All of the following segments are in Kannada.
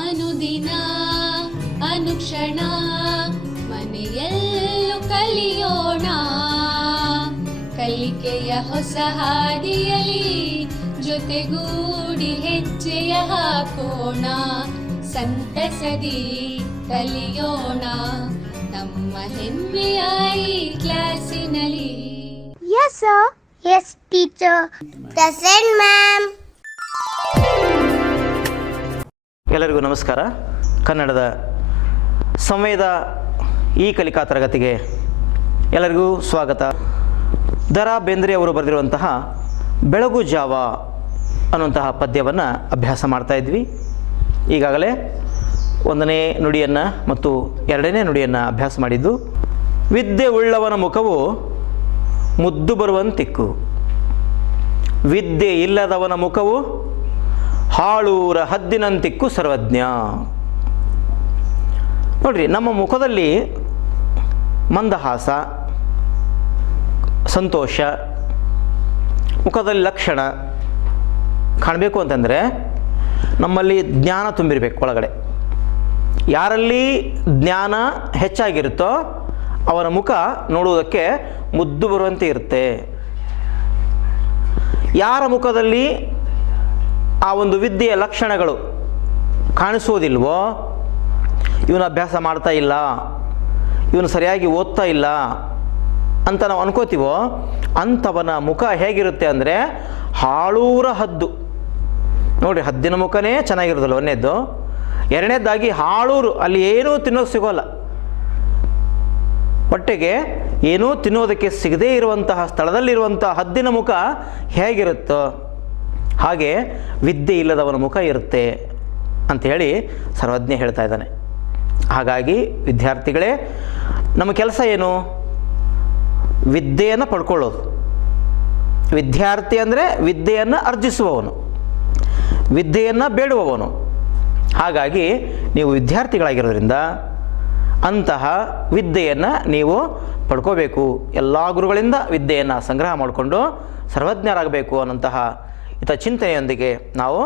ಅನುದಿನ ಅನುಕ್ಷಣ ಮನೆಯಲ್ಲೂ ಕಲಿಯೋಣ, ಕಲಿಕೆಯ ಹೊಸ ಹಾದಿಯಲಿ ಜೊತೆಗೂಡಿ ಹೆಜ್ಜೆಯ ಹಾಕೋಣ, ಸಂತಸದಿ ಕಲಿಯೋಣ ನಮ್ಮ ಹೆಮ್ಮೆಯ ಈ ಕ್ಲಾಸಿನಲ್ಲಿ. Yes sir. Yes teacher. Present ma'am. ಎಲ್ಲರಿಗೂ ನಮಸ್ಕಾರ. ಕನ್ನಡದ ಸಂವೇದ ಈ ಕಲಿಕಾ ತರಗತಿಗೆ ಎಲ್ಲರಿಗೂ ಸ್ವಾಗತ. ದ.ರಾ. ಬೇಂದ್ರೆ ಅವರು ಬರೆದಿರುವಂತಹ ಬೆಳಗು ಜಾವ ಅನ್ನುವಂತಹ ಪದ್ಯವನ್ನು ಅಭ್ಯಾಸ ಮಾಡ್ತಾ ಇದ್ವಿ. ಈಗಾಗಲೇ 1ನೇ ನುಡಿಯನ್ನು ಮತ್ತು 2ನೇ ನುಡಿಯನ್ನು ಅಭ್ಯಾಸ ಮಾಡಿದ್ದು. ವಿದ್ಯೆ ಉಳ್ಳವನ ಮುಖವು ಮುದ್ದು ಬರುವಂತಿಕ್ಕು, ವಿದ್ಯೆ ಇಲ್ಲದವನ ಮುಖವು ಹಾಳೂರ ಹದ್ದಿನಂತಿಕ್ಕು ಸರ್ವಜ್ಞ. ನೋಡ್ರಿ, ನಮ್ಮ ಮುಖದಲ್ಲಿ ಮಂದಹಾಸ, ಸಂತೋಷ, ಮುಖದಲ್ಲಿ ಲಕ್ಷಣ ಕಾಣಬೇಕು ಅಂತಂದರೆ ನಮ್ಮಲ್ಲಿ ಜ್ಞಾನ ತುಂಬಿರಬೇಕು ಒಳಗಡೆ. ಯಾರಲ್ಲಿ ಜ್ಞಾನ ಹೆಚ್ಚಾಗಿರುತ್ತೋ ಅವನ ಮುಖ ನೋಡುವುದಕ್ಕೆ ಮುದ್ದು ಬರುವಂತೆ ಇರುತ್ತೆ. ಯಾರ ಮುಖದಲ್ಲಿ ಆ ಒಂದು ವಿದ್ಯೆಯ ಲಕ್ಷಣಗಳು ಕಾಣಿಸೋದಿಲ್ವೋ, ಇವನು ಅಭ್ಯಾಸ ಮಾಡ್ತಾ ಇಲ್ಲ, ಇವನು ಸರಿಯಾಗಿ ಓದ್ತಾ ಇಲ್ಲ ಅಂತ ನಾವು ಅನ್ಕೋತೀವೋ, ಅಂಥವನ ಮುಖ ಹೇಗಿರುತ್ತೆ ಅಂದರೆ ಹಾಳೂರ ಹದ್ದು. ನೋಡಿರಿ, ಹದ್ದಿನ ಮುಖನೇ ಚೆನ್ನಾಗಿರೋದಿಲ್ಲ ಒಂದನೇದ್ದು. ಎರಡನೇದಾಗಿ ಹಾಳೂರು, ಅಲ್ಲಿ ಏನೂ ತಿನ್ನೋದು ಸಿಗೋಲ್ಲ. ಹೊಟ್ಟೆಗೆ ಏನೂ ತಿನ್ನೋದಕ್ಕೆ ಸಿಗದೇ ಇರುವಂತಹ ಸ್ಥಳದಲ್ಲಿರುವಂಥ ಹದ್ದಿನ ಮುಖ ಹೇಗಿರುತ್ತೋ ಹಾಗೆ ವಿದ್ಯೆ ಇಲ್ಲದವನ ಮುಖ ಇರುತ್ತೆ ಅಂಥೇಳಿ ಸರ್ವಜ್ಞ ಹೇಳ್ತಾ ಇದ್ದಾನೆ. ಹಾಗಾಗಿ ವಿದ್ಯಾರ್ಥಿಗಳೇ, ನಮ್ಮ ಕೆಲಸ ಏನು? ವಿದ್ಯೆಯನ್ನು ಪಡ್ಕೊಳ್ಳೋದು. ವಿದ್ಯಾರ್ಥಿ ಅಂದರೆ ವಿದ್ಯೆಯನ್ನು ಅರ್ಜಿಸುವವನು, ವಿದ್ಯೆಯನ್ನು ಬೇಡುವವನು. ಹಾಗಾಗಿ ನೀವು ವಿದ್ಯಾರ್ಥಿಗಳಾಗಿರೋದ್ರಿಂದ ಅಂತಹ ವಿದ್ಯೆಯನ್ನು ನೀವು ಪಡ್ಕೋಬೇಕು. ಎಲ್ಲ ಗುರುಗಳಿಂದ ವಿದ್ಯೆಯನ್ನು ಸಂಗ್ರಹ ಮಾಡಿಕೊಂಡು ಸರ್ವಜ್ಞರಾಗಬೇಕು ಅನ್ನೋಂತಹ ಚಿಂತನೆಯೊಂದಿಗೆ ನಾವು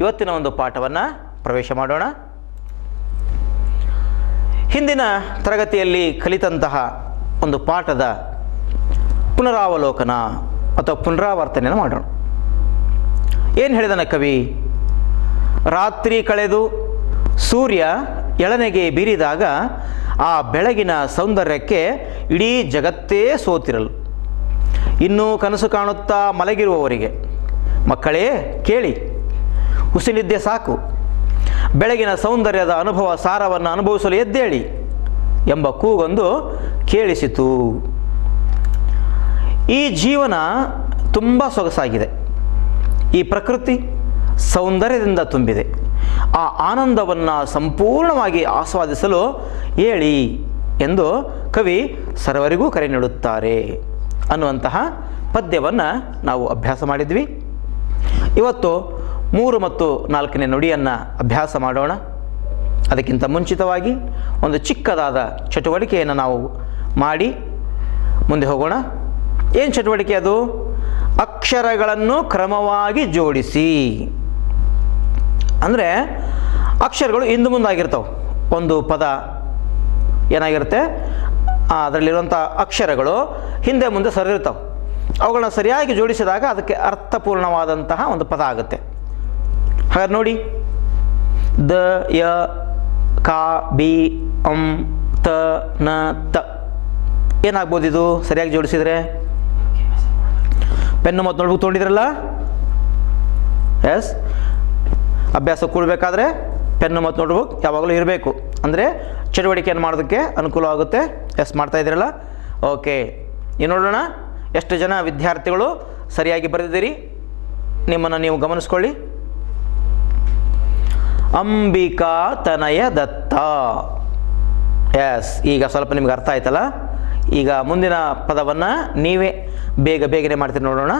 ಇವತ್ತಿನ ಒಂದು ಪಾಠವನ್ನು ಪ್ರವೇಶ ಮಾಡೋಣ. ಹಿಂದಿನ ತರಗತಿಯಲ್ಲಿ ಕಲಿತಂತಹ ಒಂದು ಪಾಠದ ಪುನರಾವಲೋಕನ ಅಥವಾ ಪುನರಾವರ್ತನೆಯನ್ನು ಮಾಡೋಣ. ಏನು ಹೇಳಿದನ ಕವಿ? ರಾತ್ರಿ ಕಳೆದು ಸೂರ್ಯ ಎಳನೆಗೆ ಬೀರಿದಾಗ ಆ ಬೆಳಗಿನ ಸೌಂದರ್ಯಕ್ಕೆ ಇಡೀ ಜಗತ್ತೇ ಸೋತಿರಲು. ಇನ್ನೂ ಕನಸು ಕಾಣುತ್ತಾ ಮಲಗಿರುವವರಿಗೆ, ಮಕ್ಕಳೇ ಕೇಳಿ, ಹುಸಿನಿದ್ದೆ ಸಾಕು, ಬೆಳಗಿನ ಸೌಂದರ್ಯದ ಅನುಭವ ಸಾರವನ್ನು ಅನುಭವಿಸಲು ಎದ್ದೇಳಿ ಎಂಬ ಕೂಗೊಂದು ಕೇಳಿಸಿತು. ಈ ಜೀವನ ತುಂಬ ಸೊಗಸಾಗಿದೆ. ಈ ಪ್ರಕೃತಿ ಸೌಂದರ್ಯದಿಂದ ತುಂಬಿದೆ. ಆ ಆನಂದವನ್ನು ಸಂಪೂರ್ಣವಾಗಿ ಆಸ್ವಾದಿಸಲು ಹೇಳಿ ಎಂದು ಕವಿ ಸರ್ವರಿಗೂ ಕರೆ ನೀಡುತ್ತಾರೆ ಅನ್ನುವಂತಹ ಪದ್ಯವನ್ನು ನಾವು ಅಭ್ಯಾಸ ಮಾಡಿದ್ವಿ. ಇವತ್ತು 3 ಮತ್ತು 4ನೇ ನುಡಿಯನ್ನು ಅಭ್ಯಾಸ ಮಾಡೋಣ. ಅದಕ್ಕಿಂತ ಮುಂಚಿತವಾಗಿ ಒಂದು ಚಿಕ್ಕದಾದ ಚಟುವಟಿಕೆಯನ್ನು ನಾವು ಮಾಡಿ ಮುಂದೆ ಹೋಗೋಣ. ಏನು ಚಟುವಟಿಕೆ ಅದು? ಅಕ್ಷರಗಳನ್ನು ಕ್ರಮವಾಗಿ ಜೋಡಿಸಿ. ಅಂದರೆ ಅಕ್ಷರಗಳು ಹಿಂದೆ ಮುಂದಾಗಿರ್ತಾವೆ. ಒಂದು ಪದ ಏನಾಗಿರುತ್ತೆ, ಅದರಲ್ಲಿರುವಂಥ ಅಕ್ಷರಗಳು ಹಿಂದೆ ಮುಂದೆ ಸರಿರ್ತಾವೆ. ಅವುಗಳನ್ನ ಸರಿಯಾಗಿ ಜೋಡಿಸಿದಾಗ ಅದಕ್ಕೆ ಅರ್ಥಪೂರ್ಣವಾದಂತಹ ಒಂದು ಪದ ಆಗುತ್ತೆ. ಹಾಗಾದ್ರೆ ನೋಡಿ, ದ, ಯ, ಕ, ಬಿ, ಅಂ, ತ, ನ, ತ ಏನಾಗ್ಬೋದು ಇದು ಸರಿಯಾಗಿ ಜೋಡಿಸಿದರೆ? ಪೆನ್ನು ಮತ್ತು ನೋಟ್ಬುಕ್ ತೊಗೊಂಡಿದ್ರಲ್ಲ? ಎಸ್, ಅಭ್ಯಾಸ ಕೂಡಬೇಕಾದ್ರೆ ಪೆನ್ನು ಮತ್ತು ನೋಟ್ಬುಕ್ ಯಾವಾಗಲೂ ಇರಬೇಕು. ಅಂದರೆ ಚಟುವಟಿಕೆಯನ್ನು ಮಾಡೋದಕ್ಕೆ ಅನುಕೂಲವಾಗುತ್ತೆ. ಎಸ್, ಮಾಡ್ತಾ ಇದ್ದೀರಲ್ಲ? ಓಕೆ. ಇನ್ನು ನೋಡೋಣ ಎಷ್ಟು ಜನ ವಿದ್ಯಾರ್ಥಿಗಳು ಸರಿಯಾಗಿ ಬರೆದಿದ್ದೀರಿ. ನಿಮ್ಮನ್ನು ನೀವು ಗಮನಿಸ್ಕೊಳ್ಳಿ. ಅಂಬಿಕಾ ತನಯ ದತ್ತ. ಎಸ್, ಈಗ ಸ್ವಲ್ಪ ನಿಮ್ಗೆ ಅರ್ಥ ಆಯ್ತಲ್ಲ? ಈಗ ಮುಂದಿನ ಪದವನ್ನು ನೀವೇ ಬೇಗನೆ ಮಾಡ್ತೀರಿ. ನೋಡೋಣ.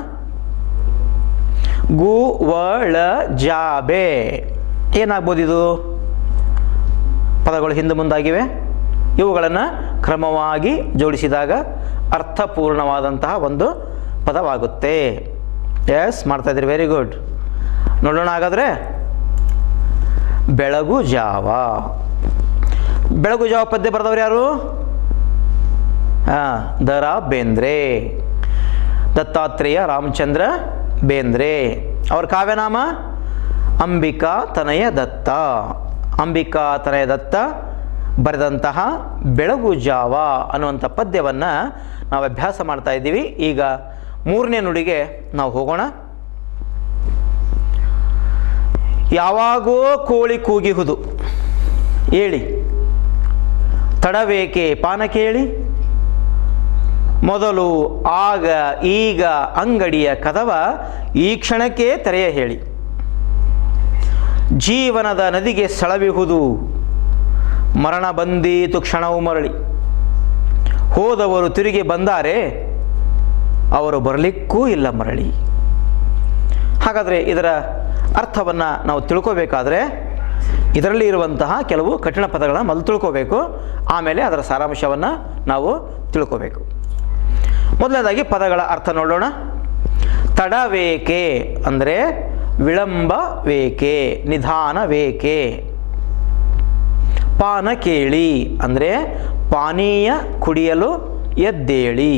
ಗು ವ ಳ ಜಾಬೆ ಏನಾಗ್ಬೋದು ಇದು? ಪದಗಳು ಹಿಂದೆ ಮುಂದಾಗಿವೆ. ಇವುಗಳನ್ನು ಕ್ರಮವಾಗಿ ಜೋಡಿಸಿದಾಗ ಅರ್ಥಪೂರ್ಣವಾದಂತಹ ಒಂದು ಪದವಾಗುತ್ತೆ. ಎಸ್, ಮಾಡ್ತಾಯಿದ್ದೀರಿ. Very good. ನೋಡೋಣ ಹಾಗಾದರೆ. ಬೆಳಗು ಜಾವ. ಬೆಳಗು ಜಾವ ಪದ್ಯ ಬರೆದವರು ಯಾರು? ದ.ರಾ. ಬೇಂದ್ರೆ, ದತ್ತಾತ್ರೇಯ ರಾಮಚಂದ್ರ ಬೇಂದ್ರೆ. ಅವ್ರ ಕಾವ್ಯನಾಮ ಅಂಬಿಕಾ ತನಯ ದತ್ತ. ಅಂಬಿಕಾ ತನಯ ದತ್ತ ಬರೆದಂತಹ ಬೆಳಗು ಜಾವ ಅನ್ನುವಂಥ ಪದ್ಯವನ್ನು ನಾವು ಅಭ್ಯಾಸ ಮಾಡ್ತಾ ಇದ್ದೀವಿ. ಈಗ 3ನೇ ನುಡಿಗೆ ನಾವು ಹೋಗೋಣ. ಯಾವಾಗೋ ಕೋಳಿ ಕೂಗಿಹುದು ಹೇಳಿ, ತಡವೇಕೆ ಪಾನ ಕೇಳಿ, ಮೊದಲು ಆಗ ಈಗ ಅಂಗಡಿಯ ಕದವ ಈ ಕ್ಷಣಕ್ಕೆ ತೆರೆಯ ಹೇಳಿ, ಜೀವನದ ನದಿಗೆ ಸೆಳವಿಹುದು ಮರಣ ಬಂದೀತು ಕ್ಷಣವು ಮರಳಿ, ಹೋದವರು ತಿರುಗಿ ಬಂದಾರೆ ಅವರು ಬರಲಿಕ್ಕೂ ಇಲ್ಲ ಮರಳಿ. ಹಾಗಾದರೆ ಇದರ ಅರ್ಥವನ್ನು ನಾವು ತಿಳ್ಕೋಬೇಕಾದ್ರೆ ಇದರಲ್ಲಿ ಇರುವಂತಹ ಕೆಲವು ಕಠಿಣ ಪದಗಳನ್ನು ಮೊದಲು ತಿಳ್ಕೋಬೇಕು, ಆಮೇಲೆ ಅದರ ಸಾರಾಂಶವನ್ನು ನಾವು ತಿಳ್ಕೋಬೇಕು. ಮೊದಲನೇದಾಗಿ ಪದಗಳ ಅರ್ಥ ನೋಡೋಣ. ತಡವೇಕೆ ಅಂದರೆ ವಿಳಂಬವೇಕೆ, ನಿಧಾನವೇಕೆ. ಪಾನ ಕೇಳಿ ಅಂದರೆ ಪಾನೀಯ ಕುಡಿಯಲು ಎದ್ದೇಳಿ.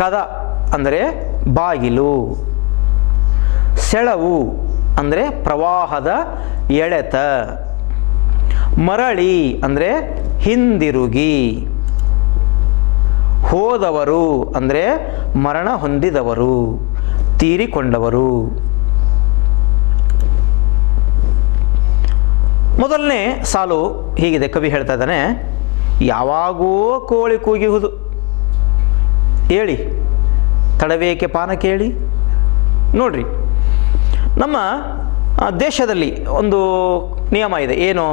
ಕದ ಅಂದರೆ ಬಾಗಿಲು. ಸೆಳವು ಅಂದರೆ ಪ್ರವಾಹದ ಎಳೆತ. ಮರಳಿ ಅಂದರೆ ಹಿಂದಿರುಗಿ. ಹೋದವರು ಅಂದರೆ ಮರಣ ಹೊಂದಿದವರು, ತೀರಿಕೊಂಡವರು. ಮೊದಲನೇ ಸಾಲು ಹೀಗಿದೆ, ಕವಿ ಹೇಳ್ತಾ ಇದ್ದಾನೆ, ಯಾವಾಗೋ ಕೋಳಿ ಕೂಗಿಹುದು ಹೇಳಿ, ತಡವೇಕೆ ಪಾನ ಕೇಳಿ. ನೋಡ್ರಿ, ನಮ್ಮ ದೇಶದಲ್ಲಿ ಒಂದು ನಿಯಮ ಇದೆ. ಏನು?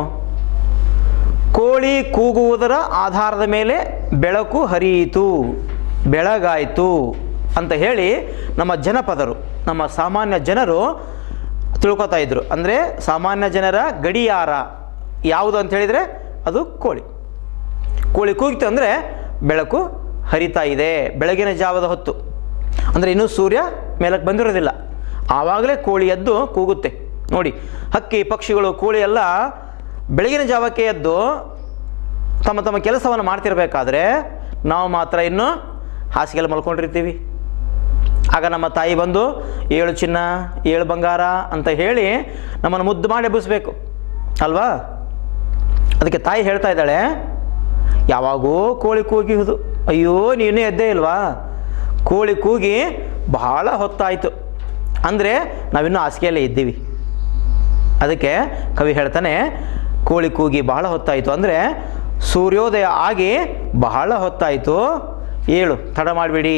ಕೋಳಿ ಕೂಗುವುದರ ಆಧಾರದ ಮೇಲೆ ಬೆಳಕು ಹರಿಯಿತು, ಬೆಳಗಾಯಿತು ಅಂತ ಹೇಳಿ ನಮ್ಮ ಜನಪದರು, ನಮ್ಮ ಸಾಮಾನ್ಯ ಜನರು ತಿಳ್ಕೊತಾ ಇದ್ರು. ಅಂದರೆ ಸಾಮಾನ್ಯ ಜನರ ಗಡಿಯಾರ ಯಾವುದು ಅಂತ ಹೇಳಿದರೆ ಅದು ಕೋಳಿ. ಕೋಳಿ ಕೂಗಿತು ಅಂದರೆ ಬೆಳಕು ಹರಿತಾ ಇದೆ, ಬೆಳಗಿನ ಜಾವದ ಹೊತ್ತು. ಅಂದರೆ ಇನ್ನೂ ಸೂರ್ಯ ಮೇಲಕ್ಕೆ ಬಂದಿರೋದಿಲ್ಲ, ಆವಾಗಲೇ ಕೋಳಿ ಎದ್ದು ಕೂಗುತ್ತೆ. ನೋಡಿ, ಹಕ್ಕಿ ಪಕ್ಷಿಗಳು ಕೋಳಿ ಎಲ್ಲ ಬೆಳಗಿನ ಜಾವಕ್ಕೆ ಎದ್ದು ತಮ್ಮ ತಮ್ಮ ಕೆಲಸವನ್ನು ಮಾಡ್ತಿರ್ಬೇಕಾದ್ರೆ ನಾವು ಮಾತ್ರ ಇನ್ನೂ ಹಾಸಿಗೆಯಲ್ಲಿ ಮಲ್ಕೊಂಡಿರ್ತೀವಿ. ಆಗ ನಮ್ಮ ತಾಯಿ ಬಂದು ಏಳು ಚಿನ್ನ ಏಳು ಬಂಗಾರ ಅಂತ ಹೇಳಿ ನಮ್ಮನ್ನು ಮುದ್ದು ಮಾಡಿ ಎಬ್ಬಿಸ್ಬೇಕು ಅಲ್ವಾ? ಅದಕ್ಕೆ ತಾಯಿ ಹೇಳ್ತಾ ಇದ್ದಾಳೆ, ಯಾವಾಗೋ ಕೋಳಿ ಕೂಗಿಹುದು. ಅಯ್ಯೋ, ನೀನೇ ಎದ್ದೇ ಇಲ್ವಾ? ಕೋಳಿ ಕೂಗಿ ಬಹಳ ಹೊತ್ತಾಯಿತು ಅಂದರೆ ನಾವಿನ್ನೂ ಹಾಸಿಗೆಯಲ್ಲೇ ಇದ್ದೀವಿ. ಅದಕ್ಕೆ ಕವಿ ಹೇಳ್ತಾನೆ, ಕೋಳಿ ಕೂಗಿ ಬಹಳ ಹೊತ್ತಾಯಿತು ಅಂದರೆ ಸೂರ್ಯೋದಯ ಆಗಿ ಬಹಳ ಹೊತ್ತಾಯಿತು, ಏಳು, ತಡ ಮಾಡಬೇಡಿ.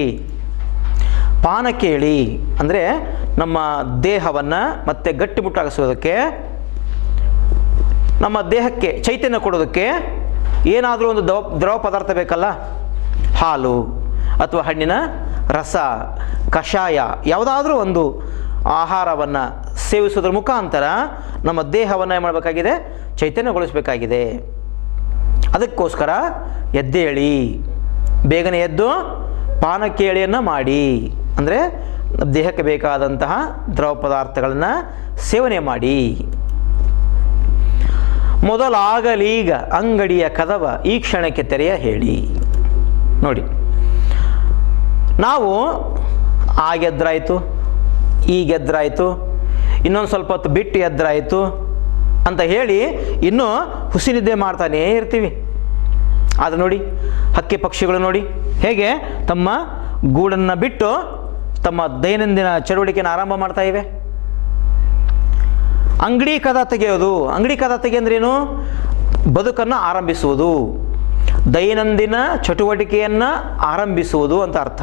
ಪಾನ ಕೇಳಿ ಅಂದರೆ ನಮ್ಮ ದೇಹವನ್ನು ಮತ್ತೆ ಗಟ್ಟಿಮುಟ್ಟಾಗಿಸೋದಕ್ಕೆ, ನಮ್ಮ ದೇಹಕ್ಕೆ ಚೈತನ್ಯ ಕೊಡೋದಕ್ಕೆ ಏನಾದರೂ ಒಂದು ದ್ರವ ಪದಾರ್ಥ ಬೇಕಲ್ಲ. ಹಾಲು ಅಥವಾ ಹಣ್ಣಿನ ರಸ, ಕಷಾಯ, ಯಾವುದಾದ್ರೂ ಒಂದು ಆಹಾರವನ್ನು ಸೇವಿಸೋದ್ರ ಮುಖಾಂತರ ನಮ್ಮ ದೇಹವನ್ನು ಏನು ಮಾಡಬೇಕಾಗಿದೆ? ಚೈತನ್ಯಗೊಳಿಸಬೇಕಾಗಿದೆ. ಅದಕ್ಕೋಸ್ಕರ ಎದ್ದೇಳಿ, ಬೇಗನೆ ಎದ್ದು ಪಾನ ಕೇಳಿಯನ್ನು ಮಾಡಿ. ಅಂದರೆ ದೇಹಕ್ಕೆ ಬೇಕಾದಂತಹ ದ್ರವ ಪದಾರ್ಥಗಳನ್ನು ಸೇವನೆ ಮಾಡಿ. ಮೊದಲಾಗಲೀಗ ಅಂಗಡಿಯ ಕದವ ಈ ಕ್ಷಣಕ್ಕೆ ತೆರೆಯ ಹೇಳಿ. ನೋಡಿ, ನಾವು ಆಗೆದ್ರಾಯಿತು, ಈಗೆದ್ರಾಯಿತು, ಇನ್ನೊಂದು ಸ್ವಲ್ಪ ಹೊತ್ತು ಬಿಟ್ಟು ಎದ್ರಾಯಿತು ಅಂತ ಹೇಳಿ ಇನ್ನೂ ಹುಸಿನಿದ್ದೆ ಮಾಡ್ತಾನೇ ಇರ್ತೀವಿ. ಆದರೆ ನೋಡಿ, ಹಕ್ಕಿ ಪಕ್ಷಿಗಳು ನೋಡಿ ಹೇಗೆ ತಮ್ಮ ಗೂಡನ್ನು ಬಿಟ್ಟು ತಮ್ಮ ದೈನಂದಿನ ಚಟುವಟಿಕೆಯನ್ನು ಆರಂಭ ಮಾಡ್ತಾ ಇವೆ. ಅಂಗಡಿ ಕದ ತೆಗೆಯೋದು, ಅಂಗಡಿ ಕದ ತೆಗೆಯಂದ್ರೇನು? ಬದುಕನ್ನು ಆರಂಭಿಸುವುದು, ದೈನಂದಿನ ಚಟುವಟಿಕೆಯನ್ನು ಆರಂಭಿಸುವುದು ಅಂತ ಅರ್ಥ.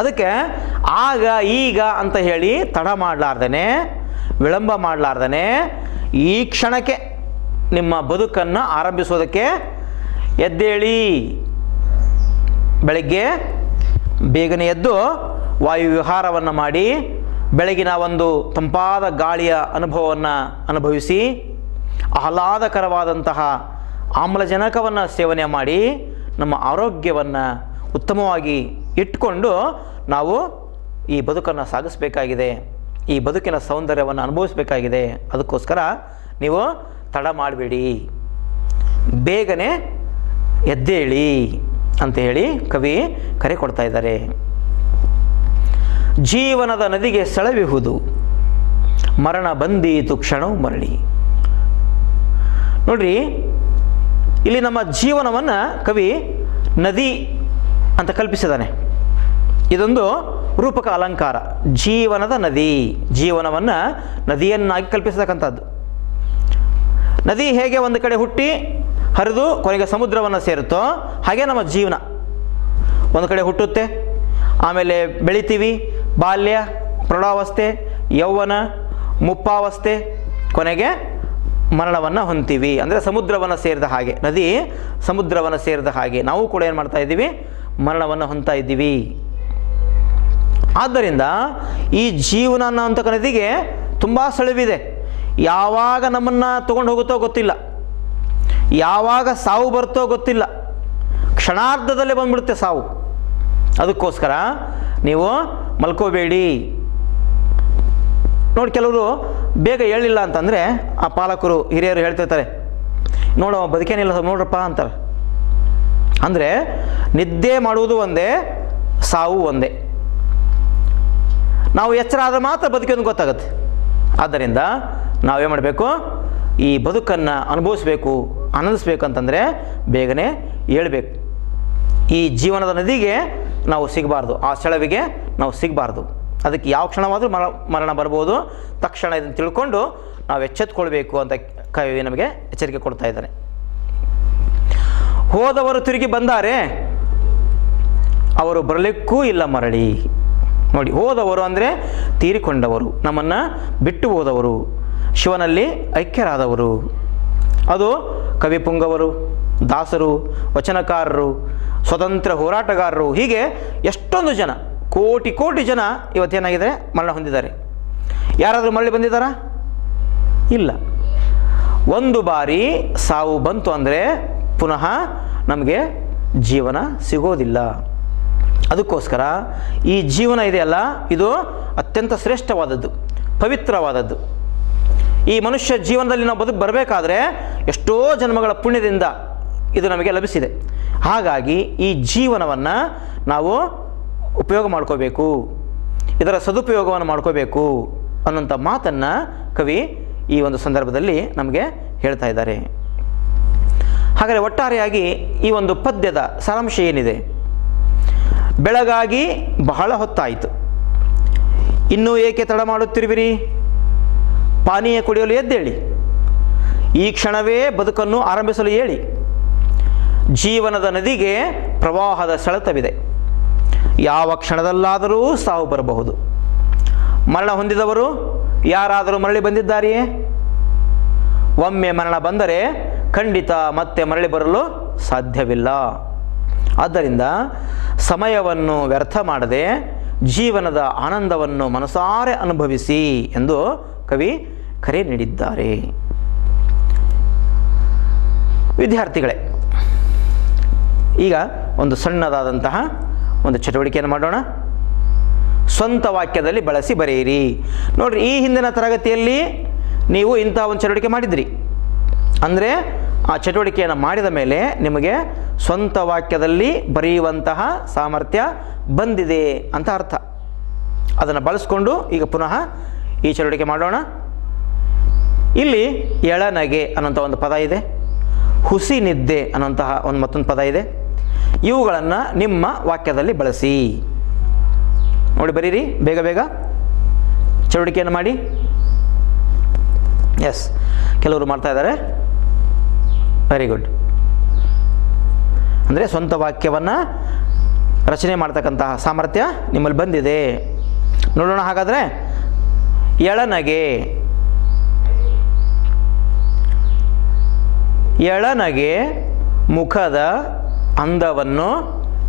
ಅದಕ್ಕೆ ಆಗ ಈಗ ಅಂತ ಹೇಳಿ ತಡ ಮಾಡಲಾರ್ದೇ, ವಿಳಂಬ ಮಾಡಲಾರ್ದೇ ಈ ಕ್ಷಣಕ್ಕೆ ನಿಮ್ಮ ಬದುಕನ್ನು ಆರಂಭಿಸೋದಕ್ಕೆ ಎದ್ದೇಳಿ. ಬೆಳಗ್ಗೆ ಬೇಗನೆ ಎದ್ದು ವಾಯು ವಿಹಾರವನ್ನು ಮಾಡಿ, ಬೆಳಗಿನ ಒಂದು ತಂಪಾದ ಗಾಳಿಯ ಅನುಭವವನ್ನು ಅನುಭವಿಸಿ, ಆಹ್ಲಾದಕರವಾದಂತಹ ಆಮ್ಲಜನಕವನ್ನು ಸೇವನೆ ಮಾಡಿ ನಮ್ಮ ಆರೋಗ್ಯವನ್ನು ಉತ್ತಮವಾಗಿ ಇಟ್ಕೊಂಡು ನಾವು ಈ ಬದುಕನ್ನು ಸಾಗಿಸಬೇಕಾಗಿದೆ. ಈ ಬದುಕಿನ ಸೌಂದರ್ಯವನ್ನು ಅನುಭವಿಸಬೇಕಾಗಿದೆ. ಅದಕ್ಕೋಸ್ಕರ ನೀವು ತಡ ಮಾಡಬೇಡಿ, ಬೇಗನೆ ಎದ್ದೇಳಿ ಅಂತ ಹೇಳಿ ಕವಿ ಕರೆ ಕೊಡ್ತಾ ಇದ್ದಾರೆ. ಜೀವನದ ನದಿಗೆ ಸೆಳವಿಹುದು, ಮರಣ ಬಂದೀತು ಕ್ಷಣವು ಮರಳಿ. ನೋಡ್ರಿ, ಇಲ್ಲಿ ನಮ್ಮ ಜೀವನವನ್ನು ಕವಿ ನದಿ ಅಂತ ಕಲ್ಪಿಸಿದ್ದಾನೆ. ಇದೊಂದು ರೂಪಕ ಅಲಂಕಾರ. ಜೀವನದ ನದಿ, ಜೀವನವನ್ನು ನದಿಯನ್ನಾಗಿ ಕಲ್ಪಿಸತಕ್ಕಂಥದ್ದು. ನದಿ ಹೇಗೆ ಒಂದು ಕಡೆ ಹುಟ್ಟಿ ಹರಿದು ಕೊನೆಗೆ ಸಮುದ್ರವನ್ನು ಸೇರುತ್ತೋ ಹಾಗೆ ನಮ್ಮ ಜೀವನ ಒಂದು ಕಡೆ ಹುಟ್ಟುತ್ತೆ, ಆಮೇಲೆ ಬೆಳಿತೀವಿ, ಬಾಲ್ಯ, ಪ್ರೌಢಾವಸ್ಥೆ, ಯೌವನ, ಮುಪ್ಪಾವಸ್ಥೆ, ಕೊನೆಗೆ ಮರಣವನ್ನು ಹೊಂತೀವಿ. ಅಂದರೆ ಸಮುದ್ರವನ್ನು ಸೇರಿದ ಹಾಗೆ, ನದಿ ಸಮುದ್ರವನ್ನು ಸೇರಿದ ಹಾಗೆ ನಾವು ಕೂಡ ಏನು ಮಾಡ್ತಾ ಇದ್ದೀವಿ, ಮರಣವನ್ನು ಹೊಂದ್ತಾ ಇದ್ದೀವಿ. ಆದ್ದರಿಂದ ಈ ಜೀವನ ಅನ್ನೋಂಥ ನದಿಗೆ ತುಂಬ ಸೆಳವಿದೆ. ಯಾವಾಗ ನಮ್ಮನ್ನು ತಗೊಂಡು ಹೋಗುತ್ತೋ ಗೊತ್ತಿಲ್ಲ, ಯಾವಾಗ ಸಾವು ಬರುತ್ತೋ ಗೊತ್ತಿಲ್ಲ, ಕ್ಷಣಾರ್ಧದಲ್ಲೇ ಬಂದ್ಬಿಡುತ್ತೆ ಸಾವು. ಅದಕ್ಕೋಸ್ಕರ ನೀವು ಮಲ್ಕೋಬೇಡಿ. ನೋಡಿ, ಕೆಲವರು ಬೇಗ ಹೇಳಿಲ್ಲ ಅಂತಂದರೆ ಆ ಪಾಲಕರು ಹಿರಿಯರು ಹೇಳ್ತಿರ್ತಾರೆ, ನೋಡು ಬದುಕೇನಿಲ್ಲ ನೋಡ್ರಪ್ಪ ಅಂತಾರೆ. ಅಂದರೆ ನಿದ್ದೆ ಮಾಡುವುದು ಒಂದೇ, ಸಾವು ಒಂದೇ. ನಾವು ಎಚ್ಚರ ಆದರೆ ಮಾತ್ರ ಬದುಕೋದು ಗೊತ್ತಾಗುತ್ತೆ. ಆದ್ದರಿಂದ ನಾವೇನು ಮಾಡಬೇಕು, ಈ ಬದುಕನ್ನು ಅನುಭವಿಸ್ಬೇಕು, ಆನಂದಿಸ್ಬೇಕು ಅಂತಂದರೆ ಬೇಗನೆ ಏಳಬೇಕು. ಈ ಜೀವನದ ನದಿಗೆ ನಾವು ಸಿಗಬಾರ್ದು, ಆ ಸೆಳವಿಗೆ ನಾವು ಸಿಗಬಾರ್ದು. ಅದಕ್ಕೆ ಯಾವ ಕ್ಷಣವಾದರೂ ಮರಣ ಬರ್ಬೋದು. ತಕ್ಷಣ ಇದನ್ನು ತಿಳ್ಕೊಂಡು ನಾವು ಎಚ್ಚೆತ್ಕೊಳ್ಬೇಕು ಅಂತ ಕವಿ ನಮಗೆ ಎಚ್ಚರಿಕೆ ಕೊಡ್ತಾ ಇದ್ದಾನೆ. ಹೋದವರು ತಿರುಗಿ ಬಂದಾರೆ, ಅವರು ಬರಲಿಕ್ಕೂ ಇಲ್ಲ ಮರಳಿ. ನೋಡಿ, ಹೋದವರು ಅಂದರೆ ತೀರಿಕೊಂಡವರು, ನಮ್ಮನ್ನು ಬಿಟ್ಟು ಹೋದವರು, ಶಿವನಲ್ಲಿ ಐಕ್ಯರಾದವರು. ಅದು ಕವಿಪುಂಗವರು, ದಾಸರು, ವಚನಕಾರರು, ಸ್ವತಂತ್ರ ಹೋರಾಟಗಾರರು, ಹೀಗೆ ಎಷ್ಟೊಂದು ಜನ, ಕೋಟಿ ಕೋಟಿ ಜನ ಇವತ್ತೇನಾಗಿದೆ, ಮರಣ ಹೊಂದಿದ್ದಾರೆ. ಯಾರಾದರೂ ಮರಳಿ ಬಂದಿದ್ದಾರಾ? ಇಲ್ಲ. ಒಂದು ಬಾರಿ ಸಾವು ಬಂತು ಅಂದರೆ ಪುನಃ ನಮಗೆ ಜೀವನ ಸಿಗೋದಿಲ್ಲ. ಅದಕ್ಕೋಸ್ಕರ ಈ ಜೀವನ ಇದೆಯಲ್ಲ, ಇದು ಅತ್ಯಂತ ಶ್ರೇಷ್ಠವಾದದ್ದು, ಪವಿತ್ರವಾದದ್ದು. ಈ ಮನುಷ್ಯ ಜೀವನದಲ್ಲಿ ನಾವು ಬರಬೇಕಾದ್ರೆ ಎಷ್ಟೋ ಜನ್ಮಗಳ ಪುಣ್ಯದಿಂದ ಇದು ನಮಗೆ ಲಭಿಸಿದೆ. ಹಾಗಾಗಿ ಈ ಜೀವನವನ್ನು ನಾವು ಉಪಯೋಗ ಮಾಡ್ಕೋಬೇಕು, ಇದರ ಸದುಪಯೋಗವನ್ನು ಮಾಡ್ಕೋಬೇಕು ಅನ್ನೋಂಥ ಮಾತನ್ನು ಕವಿ ಈ ಒಂದು ಸಂದರ್ಭದಲ್ಲಿ ನಮಗೆ ಹೇಳ್ತಾ ಇದ್ದಾರೆ. ಹಾಗಾದರೆ ಒಟ್ಟಾರೆಯಾಗಿ ಈ ಒಂದು ಪದ್ಯದ ಸಾರಾಂಶ ಏನಿದೆ? ಬೆಳಗಾಗಿ ಬಹಳ ಹೊತ್ತಾಯಿತು, ಇನ್ನೂ ಏಕೆ ತಡ ಮಾಡುತ್ತಿರುವಿರಿ? ಪಾನೀಯ ಕುಡಿಯಲು ಎದ್ದೇಳಿ, ಈ ಕ್ಷಣವೇ ಬದುಕನ್ನು ಆರಂಭಿಸಲು ಹೇಳಿ. ಜೀವನದ ನದಿಗೆ ಪ್ರವಾಹದ ಸೆಳೆತವಿದೆ, ಯಾವ ಕ್ಷಣದಲ್ಲಾದರೂ ಸಾವು ಬರಬಹುದು. ಮರಣ ಹೊಂದಿದವರು ಯಾರಾದರೂ ಮರಳಿ ಬಂದಿದ್ದಾರೆಯೇ? ಒಮ್ಮೆ ಮರಣ ಬಂದರೆ ಖಂಡಿತ ಮತ್ತೆ ಮರಳಿ ಬರಲು ಸಾಧ್ಯವಿಲ್ಲ. ಆದ್ದರಿಂದ ಸಮಯವನ್ನು ವ್ಯರ್ಥ ಮಾಡದೆ ಜೀವನದ ಆನಂದವನ್ನು ಮನಸಾರೆ ಅನುಭವಿಸಿ ಎಂದು ಕವಿ ಕರೆ ನೀಡಿದ್ದಾರೆ. ವಿದ್ಯಾರ್ಥಿಗಳೇ, ಈಗ ಒಂದು ಸಣ್ಣದಾದಂತಹ ಒಂದು ಚಟುವಟಿಕೆಯನ್ನು ಮಾಡೋಣ. ಸ್ವಂತ ವಾಕ್ಯದಲ್ಲಿ ಬಳಸಿ ಬರೆಯಿರಿ. ನೋಡಿರಿ, ಈ ಹಿಂದಿನ ತರಗತಿಯಲ್ಲಿ ನೀವು ಇಂಥ ಒಂದು ಚಟುವಟಿಕೆ ಮಾಡಿದ್ರಿ ಅಂದರೆ ಆ ಚಟುವಟಿಕೆಯನ್ನು ಮಾಡಿದ ಮೇಲೆ ನಿಮಗೆ ಸ್ವಂತ ವಾಕ್ಯದಲ್ಲಿ ಬರೆಯುವಂತಹ ಸಾಮರ್ಥ್ಯ ಬಂದಿದೆ ಅಂತ ಅರ್ಥ. ಅದನ್ನು ಬಳಸ್ಕೊಂಡು ಈಗ ಪುನಃ ಈ ಚಟುವಟಿಕೆ ಮಾಡೋಣ. ಇಲ್ಲಿ ಎಳನಗೆ ಅನ್ನೋಂಥ ಒಂದು ಪದ ಇದೆ, ಹುಸಿ ನಿದ್ದೆ ಅನ್ನೋಂತಹ ಒಂದು ಮತ್ತೊಂದು ಪದ ಇದೆ. ಇವುಗಳನ್ನು ನಿಮ್ಮ ವಾಕ್ಯದಲ್ಲಿ ಬಳಸಿ. ನೋಡಿ, ಬರೀರಿ, ಬೇಗ ಬೇಗ ಚಟುವಟಿಕೆಯನ್ನು ಮಾಡಿ. ಎಸ್, ಕೆಲವರು ಮಾಡ್ತಾ ಇದ್ದಾರೆ. Very good. ಅಂದರೆ ಸ್ವಂತ ವಾಕ್ಯವನ್ನು ರಚನೆ ಮಾಡ್ತಕ್ಕಂತಹ ಸಾಮರ್ಥ್ಯ ನಿಮ್ಮಲ್ಲಿ ಬಂದಿದೆ. ನೋಡೋಣ ಹಾಗಾದರೆ. ಎಳನಗೆ. ಎಳನಗೆ ಮುಖದ ಅಂದವನ್ನು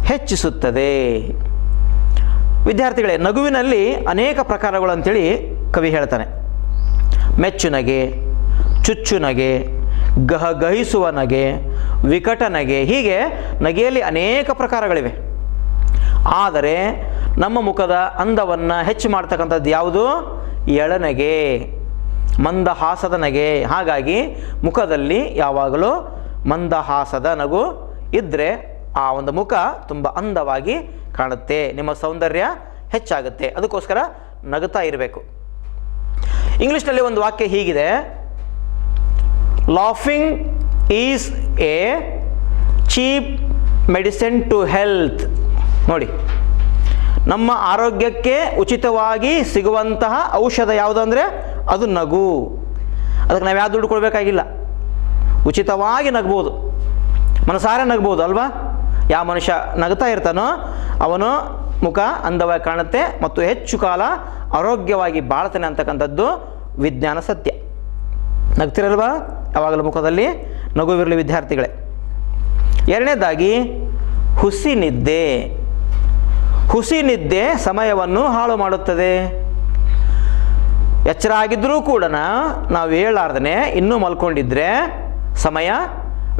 ಹೆಚ್ಚಿಸುತ್ತದೆ. ವಿದ್ಯಾರ್ಥಿಗಳೇ, ನಗುವಿನಲ್ಲಿ ಅನೇಕ ಪ್ರಕಾರಗಳು ಅಂತೇಳಿ ಕವಿ ಹೇಳ್ತಾನೆ. ಮೆಚ್ಚುನಗೆ, ಚುಚ್ಚುನಗೆ, ಗಹಿಸುವ ನಗೆ, ವಿಕಟ ನಗೆ, ಹೀಗೆ ನಗೆಯಲ್ಲಿ ಅನೇಕ ಪ್ರಕಾರಗಳಿವೆ. ಆದರೆ ನಮ್ಮ ಮುಖದ ಅಂದವನ್ನು ಹೆಚ್ಚು ಮಾಡ್ತಕ್ಕಂಥದ್ದು ಯಾವುದು? ಎಳನಗೆ, ಮಂದಹಾಸದ ನಗೆ. ಹಾಗಾಗಿ ಮುಖದಲ್ಲಿ ಯಾವಾಗಲೂ ಮಂದಹಾಸದ ನಗು ಇದ್ದರೆ ಆ ಒಂದು ಮುಖ ತುಂಬ ಅಂದವಾಗಿ ಕಾಣುತ್ತೆ, ನಿಮ್ಮ ಸೌಂದರ್ಯ ಹೆಚ್ಚಾಗುತ್ತೆ. ಅದಕ್ಕೋಸ್ಕರ ನಗುತ್ತಾ ಇರಬೇಕು. ಇಂಗ್ಲೀಷ್ನಲ್ಲಿ ಒಂದು ವಾಕ್ಯ ಹೀಗಿದೆ, laughing is a cheap medicine to health. ನೋಡಿ, ನಮ್ಮ ಆರೋಗ್ಯಕ್ಕೆ ಉಚಿತವಾಗಿ ಸಿಗುವಂತಹ ಔಷಧ ಯಾವುದು ಅಂದರೆ ಅದು ನಗು. ಅದಕ್ಕೆ ನಾವು ಯಾವ್ದು ದುಡ್ಡು ಕೊಡಬೇಕಾಗಿಲ್ಲ, ಉಚಿತವಾಗಿ ನಗ್ಬೋದು, ಮನಸಾರೆ ನಗ್ಬೋದು ಅಲ್ವಾ. ಯಾವ ಮನುಷ್ಯ ನಗ್ತಾ ಇರ್ತಾನೋ ಅವನು ಮುಖ ಅಂದವಾಗಿ ಕಾಣುತ್ತೆ ಮತ್ತು ಹೆಚ್ಚು ಕಾಲ ಆರೋಗ್ಯವಾಗಿ ಬಾಳ್ತಾನೆ ಅಂತಕ್ಕಂಥದ್ದು ವಿಜ್ಞಾನ ಸತ್ಯ. ನಗ್ತಿರಲ್ವಾ ಯಾವಾಗಲೂ ಮುಖದಲ್ಲಿ ನಗುವಿರಲಿ ವಿದ್ಯಾರ್ಥಿಗಳೇ. ಎರಡನೇದಾಗಿ ಹುಸಿ ನಿದ್ದೆ. ಹುಸಿ ನಿದ್ದೆ ಸಮಯವನ್ನು ಹಾಳು ಮಾಡುತ್ತದೆ. ಎಚ್ಚರ ಆಗಿದ್ದರೂ ಕೂಡ ನಾವು ಹೇಳಾರ್ದೇ ಇನ್ನೂ ಮಲ್ಕೊಂಡಿದ್ರೆ ಸಮಯ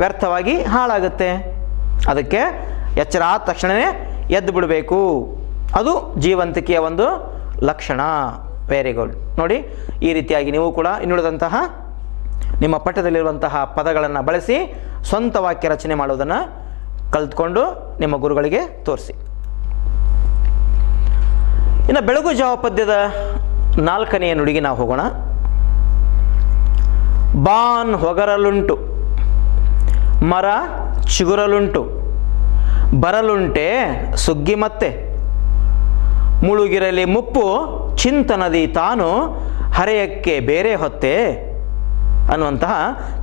ವ್ಯರ್ಥವಾಗಿ ಹಾಳಾಗುತ್ತೆ. ಅದಕ್ಕೆ ಎಚ್ಚರ ಆದ ತಕ್ಷಣವೇ ಎದ್ದು ಬಿಡಬೇಕು. ಅದು ಜೀವಂತಿಕೆಯ ಒಂದು ಲಕ್ಷಣ. Very good. ನೋಡಿ, ಈ ರೀತಿಯಾಗಿ ನೀವು ಕೂಡ ಇನ್ನುಳಿದಂತಹ ನಿಮ್ಮ ಪಠ್ಯದಲ್ಲಿರುವಂತಹ ಪದಗಳನ್ನು ಬಳಸಿ ಸ್ವಂತ ವಾಕ್ಯ ರಚನೆ ಮಾಡುವುದನ್ನು ಕಲಿತ್ಕೊಂಡು ನಿಮ್ಮ ಗುರುಗಳಿಗೆ ತೋರಿಸಿ. ಇನ್ನು ಬೆಳಗು ಜಾವ ಪದ್ಯದ 4ನೆಯ ನುಡಿಗೆ ನಾವು ಹೋಗೋಣ. ಬಾನ್ ಹೊಗರಲುಂಟು, ಮರ ಚಿಗುರಲುಂಟು, ಬರಲುಂಟೆ ಸುಗ್ಗಿ ಮತ್ತೆ, ಮುಳುಗಿರಲಿ ಮುಪ್ಪು ಚಿಂತನದಿ ತಾನು ಹರೆಯಕ್ಕೆ ಬೇರೆ ಹೊತ್ತೆ ಅನ್ನುವಂತಹ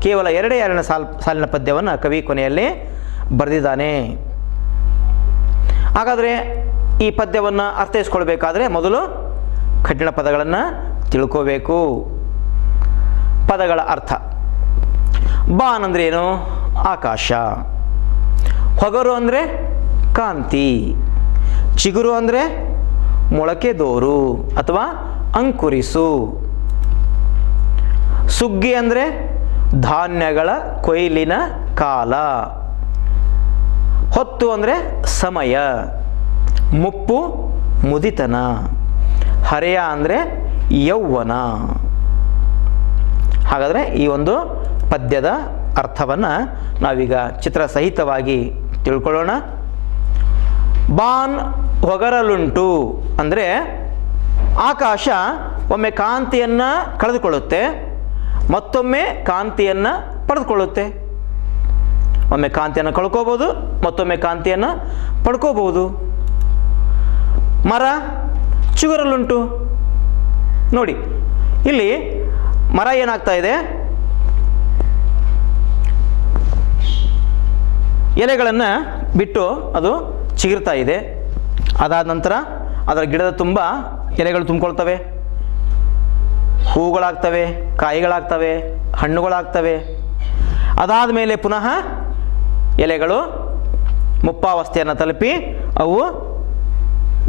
ಕೇವಲ 2 ಸಾಲಿನ ಪದ್ಯವನ್ನು ಕವಿ ಕೊನೆಯಲ್ಲಿ ಬರೆದಿದ್ದಾನೆ. ಹಾಗಾದರೆ ಈ ಪದ್ಯವನ್ನು ಅರ್ಥೈಸ್ಕೊಳ್ಬೇಕಾದ್ರೆ ಮೊದಲು ಕಠಿಣ ಪದಗಳನ್ನು ತಿಳ್ಕೋಬೇಕು. ಪದಗಳ ಅರ್ಥ. ಬಾನ್ ಅಂದರೆ ಏನು? ಆಕಾಶ. ಹೊಗರು ಅಂದರೆ ಕಾಂತಿ. ಚಿಗುರು ಅಂದರೆ ಮೊಳಕೆ ದೋರು ಅಥವಾ ಅಂಕುರಿಸು. ಸುಗ್ಗಿ ಅಂದರೆ ಧಾನ್ಯಗಳ ಕೊಯ್ಲಿನ ಕಾಲ. ಹೊತ್ತು ಅಂದರೆ ಸಮಯ. ಮುಪ್ಪು ಮುದಿತನ. ಹರೆಯ ಅಂದರೆ ಯೌವನ. ಹಾಗಾದರೆ ಈ ಒಂದು ಪದ್ಯದ ಅರ್ಥವನ್ನು ನಾವೀಗ ಚಿತ್ರಸಹಿತವಾಗಿ ತಿಳ್ಕೊಳ್ಳೋಣ. ಬಾನ್ ಹೊಗರಲುಂಟು ಅಂದರೆ ಆಕಾಶ ಒಮ್ಮೆ ಕಾಂತಿಯನ್ನು ಕಳೆದುಕೊಳ್ಳುತ್ತೆ, ಮತ್ತೊಮ್ಮೆ ಕಾಂತಿಯನ್ನು ಪಡೆದುಕೊಳ್ಳುತ್ತೆ. ಒಮ್ಮೆ ಕಾಂತಿಯನ್ನು ಕಳ್ಕೋಬೋದು, ಮತ್ತೊಮ್ಮೆ ಕಾಂತಿಯನ್ನು ಪಡ್ಕೋಬಹುದು. ಮರ ಚಿಗುರಲುಂಟು. ನೋಡಿ, ಇಲ್ಲಿ ಮರ ಏನಾಗ್ತಾ ಇದೆ, ಎಲೆಗಳನ್ನು ಬಿಟ್ಟು ಅದು ಚಿಗುರ್ತಾ ಇದೆ. ಅದಾದ ನಂತರ ಅದರ ಗಿಡದ ತುಂಬ ಎಲೆಗಳು ತುಂಬಿಕೊಳ್ತವೆ, ಹೂಗಳಾಗ್ತವೆ, ಕಾಯಿಗಳಾಗ್ತವೆ, ಹಣ್ಣುಗಳಾಗ್ತವೆ. ಅದಾದ ಮೇಲೆ ಪುನಃ ಎಲೆಗಳು ಮುಪ್ಪಾವಸ್ಥೆಯನ್ನು ತಲುಪಿ ಅವು